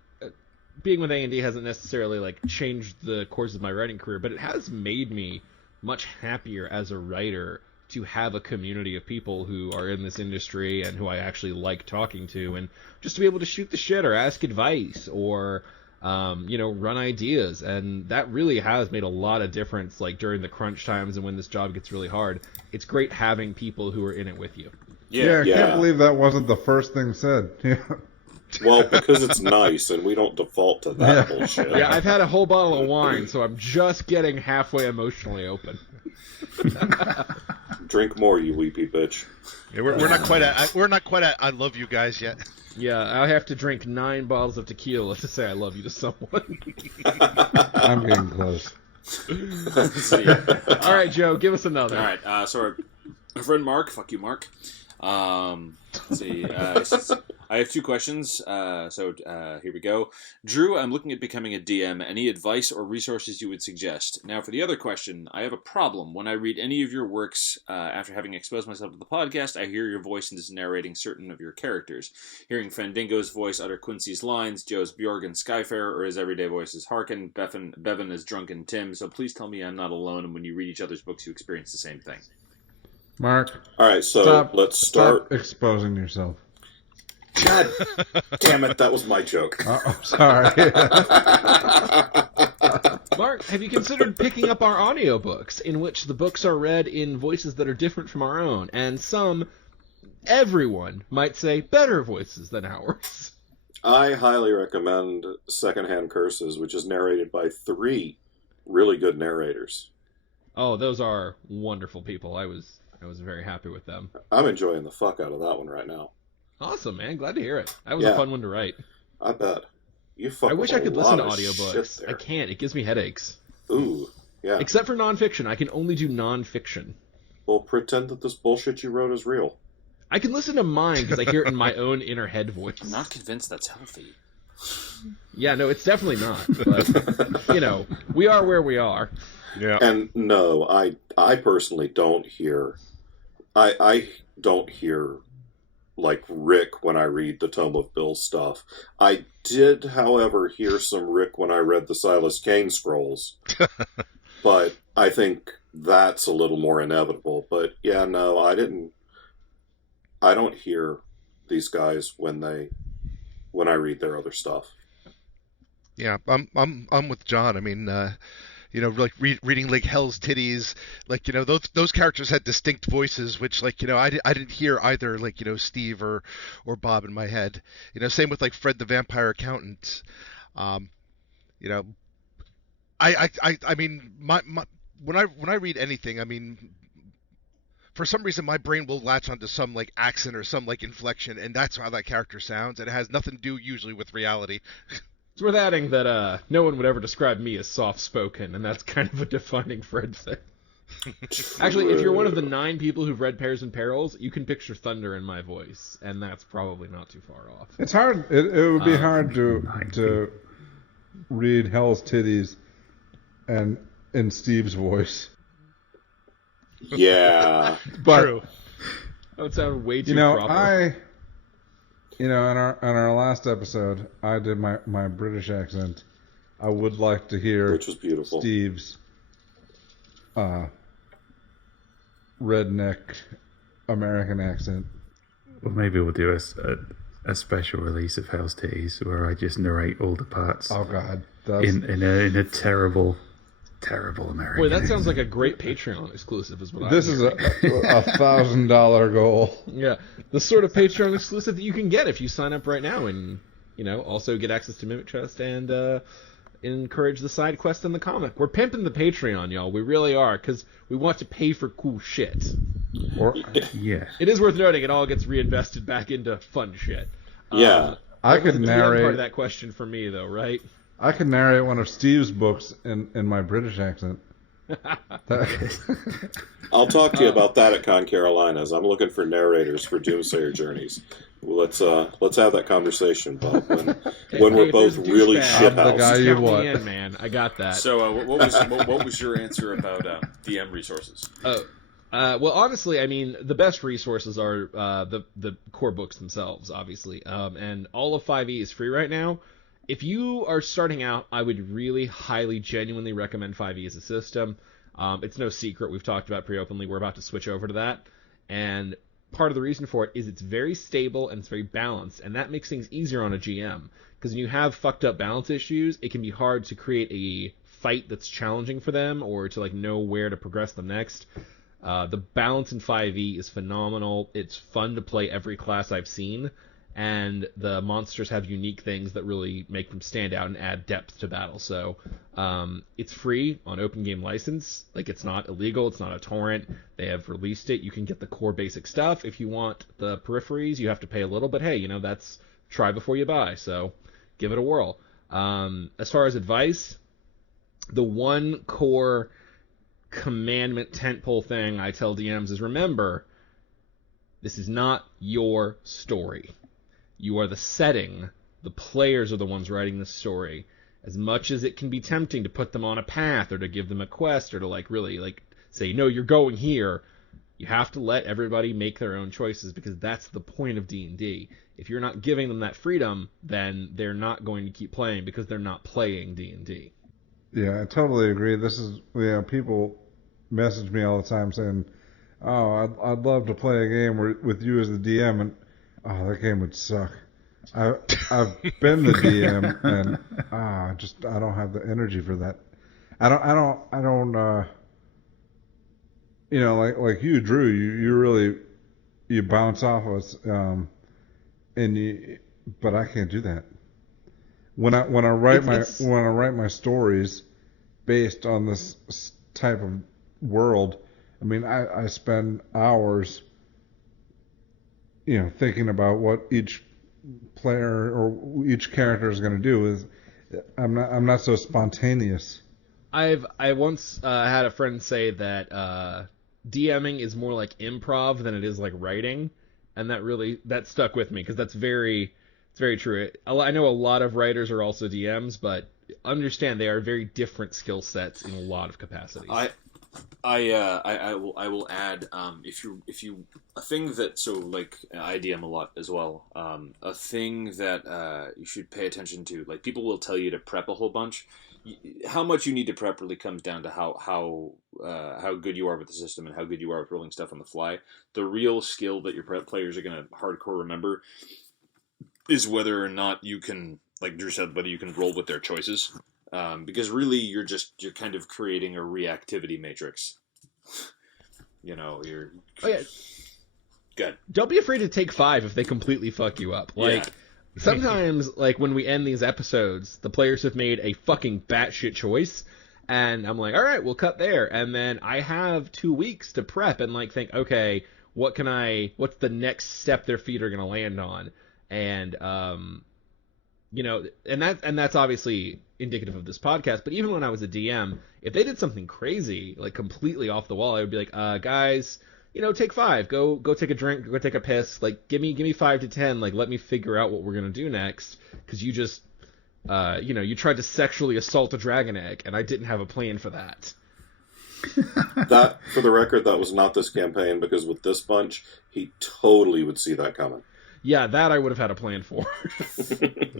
being with A&D hasn't necessarily like changed the course of my writing career, but it has made me much happier as a writer to have a community of people who are in this industry and who I actually like talking to, and just to be able to shoot the shit or ask advice or you know, run ideas. And that really has made a lot of difference, like during the crunch times and when this job gets really hard. It's great having people who are in it with you. Yeah, I Yeah. can't believe that wasn't the first thing said. Yeah. Well, because it's nice and we don't default to that Yeah. bullshit. Yeah, I've had a whole bottle of wine, so I'm just getting halfway emotionally open. Drink more, you weepy bitch. yeah, we're not quite at I love you guys yet. Yeah, I have to drink 9 bottles of tequila to say I love you to someone. I'm getting close. So, yeah. All right, Joe, give us another. All right. So our friend Mark, fuck you, Mark. Let's see. I have 2 questions. Here we go. Drew, I'm looking at becoming a DM. Any advice or resources you would suggest? Now, for the other question, I have a problem. When I read any of your works, after having exposed myself to the podcast, I hear your voice into narrating certain of your characters. Hearing Fandango's voice utter Quincy's lines, Joe's Bjorg and Skyfarer, or his everyday voice is Harkin, Bevan is Drunken Tim. So please tell me I'm not alone, and when you read each other's books, you experience the same thing. Mark, All right, so let's start. Stop exposing yourself. God damn it, that was my joke. Oh, sorry. Mark, have you considered picking up our audiobooks, in which the books are read in voices that are different from our own, and everyone might say, better voices than ours? I highly recommend Secondhand Curses, which is narrated by 3 really good narrators. Oh, those are wonderful people. I was very happy with them. I'm enjoying the fuck out of that one right now. Awesome, man. Glad to hear it. That was Yeah. a fun one to write. I bet. You fuck I wish with I could a listen lot to of shit audiobooks. there. I can't. It gives me headaches. Ooh, yeah. Except for nonfiction. I can only do nonfiction. Well, pretend that this bullshit you wrote is real. I can listen to mine because I hear it in my own inner head voice. I'm not convinced that's healthy. Yeah, no, it's definitely not. But, you know, we are where we are. Yeah. And no, I personally don't hear... I don't hear, like, Rick when I read the Tome of Bill stuff. I did, however, hear some Rick when I read the Silas Kane scrolls. But I think that's a little more inevitable. But yeah, no, I don't hear these guys when I read their other stuff. Yeah, I'm with John. I mean, you know, like reading like Hell's Titties, like, you know, those characters had distinct voices, which, like, you know, I didn't hear either, like, you know, Steve or Bob in my head. You know, same with like Fred the Vampire Accountant. You know, I mean, my when I read anything, I mean, for some reason my brain will latch onto some like accent or some like inflection, and that's how that character sounds, and it has nothing to do usually with reality. It's worth adding that no one would ever describe me as soft-spoken, and that's kind of a defining Fred thing. Actually, if you're one of the 9 people who've read Pairs and Perils, you can picture thunder in my voice, and that's probably not too far off. It's hard. It would be hard to read Hell's Titties and in Steve's voice. Yeah. But True. That would sound way too you know, proper. in our last episode, I did my British accent. I would like to hear Which was beautiful. Steve's redneck American accent. Well, maybe we'll do a special release of Hell's Titties where I just narrate all the parts Oh God, in a terrible American. Boy, that sounds like a great Patreon exclusive, is what this I'm is hearing. a $1,000 goal. Yeah, the sort of Patreon exclusive that you can get if you sign up right now, and also get access to Mimic Chest and encourage the side quest in the comic. We're pimping the Patreon, y'all. We really are, because we want to pay for cool shit. Yeah. It is worth noting it all gets reinvested back into fun shit. Yeah. I That was could the DM part of narrate. that question for me, though, right? I could narrate one of Steve's books in my British accent. I'll talk to you about that at Con Carolinas. I'm looking for narrators for Doomsayer Journeys. Let's have that conversation, Bob. When we're Hey, both if there's a really douchebag, I'm the guy shithoused. you count me want. in, man. I got that. So, what was your answer about DM resources? Well, honestly, I mean, the best resources are the core books themselves, obviously. And all of 5e is free right now. If you are starting out, I would really highly, genuinely recommend 5e as a system. It's no secret. We've talked about pretty openly. We're about to switch over to that. And part of the reason for it is it's very stable and it's very balanced. And that makes things easier on a GM. Because when you have fucked up balance issues, it can be hard to create a fight that's challenging for them or to know where to progress them next. The balance in 5e is phenomenal. It's fun to play every class I've seen, and the monsters have unique things that really make them stand out and add depth to battle. So it's free on Open Game License. It's not illegal. It's not a torrent. They have released it. You can get the core basic stuff. If you want the peripheries, you have to pay a little, but hey, that's try before you buy. So give it a whirl. As far as advice, the one core commandment tentpole thing I tell DMs is, remember, this is not your story. You are the setting. The players are the ones writing the story. As much as it can be tempting to put them on a path or to give them a quest or to really say, no, you're going here, you have to let everybody make their own choices, because that's the point of D&D. If you're not giving them that freedom, then they're not going to keep playing because they're not playing D&D. Yeah, I totally agree. This is people message me all the time saying, "Oh, I'd love to play a game with you as the DM," and that game would suck. I've been the DM, and I don't have the energy for that. I don't. Like you, Drew. You really bounce off us, but I can't do that. When I write my stories based on this type of world, I mean, I spend hours, thinking about what each player or each character is going to do. I'm not so spontaneous. I once had a friend say that DMing is more like improv than it is like writing, and that stuck with me, because it's very true. I know a lot of writers are also DMs, but understand they are very different skill sets in a lot of capacities. I will add, if you a thing that, I DM a lot as well. A thing that you should pay attention to, people will tell you to prep a whole bunch. How much you need to prep really comes down to how good you are with the system and how good you are with rolling stuff on the fly. The real skill that your prep players are going to hardcore remember is whether or not you can, like Drew said, whether you can roll with their choices. Because really, you're kind of creating a reactivity matrix. You're. Oh, yeah. Good. Don't be afraid to take 5 if they completely fuck you up. Sometimes, when we end these episodes, the players have made a fucking batshit choice, and I'm like, all right, we'll cut there. And then I have 2 weeks to prep and think, okay, what's the next step their feet are going to land on? And, and that's obviously indicative of this podcast, but even when I was a DM, if they did something crazy, like completely off the wall, I would be like, guys, take 5, go take a drink, go take a piss, like give me 5 to 10, like let me figure out what we're gonna do next, because you just, you tried to sexually assault a dragon egg, and I didn't have a plan for that. That, for the record, that was not this campaign, because with this bunch, he totally would see that coming. Yeah, that I would have had a plan for.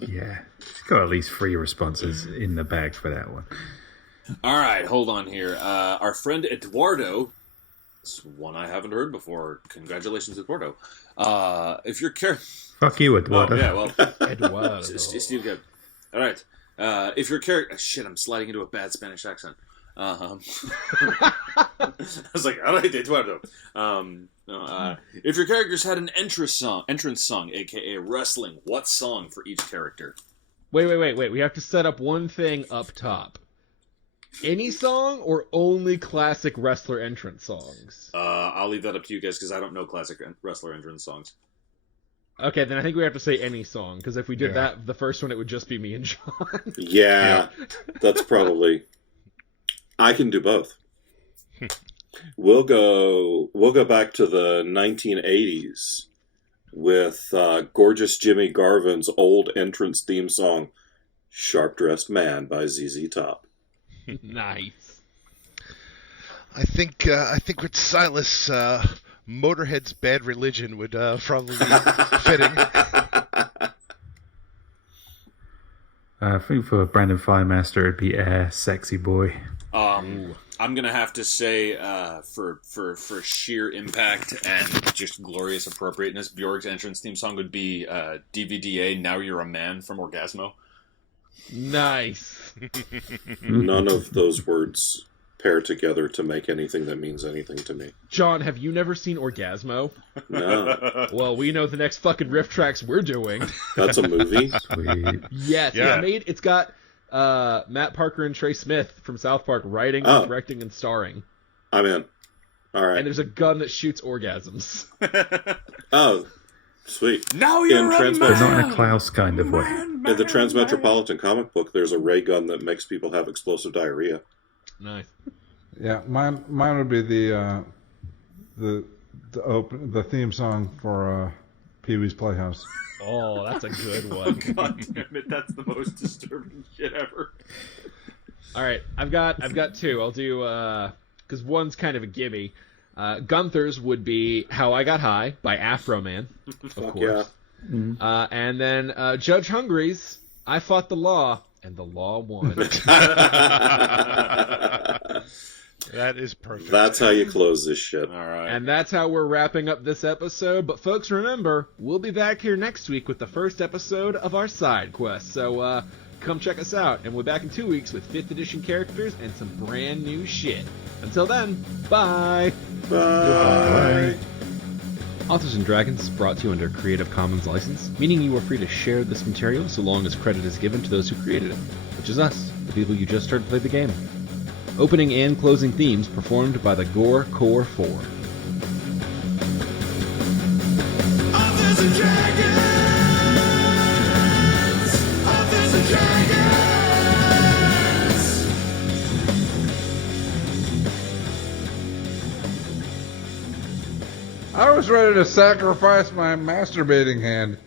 Yeah. He's got at least 3 responses in the bag for that one. All right, hold on here. Our friend Eduardo, this one I haven't heard before. Congratulations, Eduardo. If your character... Fuck you, Eduardo. Oh, yeah, well... Eduardo. Steve, good. All right. If your character... Shit, I'm sliding into a bad Spanish accent. I was like, all right, Eduardo. If your characters had an entrance song, aka wrestling, what song for each character? Wait. We have to set up one thing up top. Any song or only classic wrestler entrance songs? I'll leave that up to you guys because I don't know classic wrestler entrance songs. Okay, then I think we have to say any song, because if we did that, the first one, it would just be me and John. Yeah, that's probably... I can do both. We'll go back to the 1980s with gorgeous Jimmy Garvin's old entrance theme song, "Sharp Dressed Man" by ZZ Top. Nice. I think with Silas, Motorhead's "Bad Religion" would probably be fitting. I think for Brandon Firemaster, it'd be "Sexy Boy." I'm gonna have to say, for sheer impact and just glorious appropriateness, Bjorg's entrance theme song would be DVDA "Now You're a Man" from Orgasmo. Nice. None of those words pair together to make anything that means anything to me. John, have you never seen Orgasmo? No. Well, we know the next fucking riff tracks we're doing. That's a movie? Sweet. Yes, Yeah. it's got Matt Parker and Trey Smith from South Park writing, directing, and starring. I'm in. All right. And there's a gun that shoots orgasms. Oh, sweet. Now you're a But not in a Klaus kind of way. In the Transmetropolitan comic book, there's a ray gun that makes people have explosive diarrhea. Nice. Yeah, mine would be the theme song for Pee-wee's Playhouse. Oh, that's a good one. God damn it, that's the most disturbing shit ever. All right, I've got 2. I'll do because one's kind of a gimme. Gunther's would be "How I Got High" by Afro Man, of Fuck course. yeah. And then Judge Hungry's "I Fought the Law" and the law won. That is perfect. That's how you close this shit. All right. And that's how we're wrapping up this episode. But folks, remember, we'll be back here next week with the first episode of our side quest. So come check us out. And we're back in 2 weeks with 5th edition characters and some brand new shit. Until then, bye! Bye. Authors and Dragons is brought to you under a Creative Commons license, meaning you are free to share this material so long as credit is given to those who created it, which is us, the people you just heard play the game. Opening and closing themes performed by the Gore Core 4. Authors and Dragons! Authors and Dragons! I was ready to sacrifice my masturbating hand.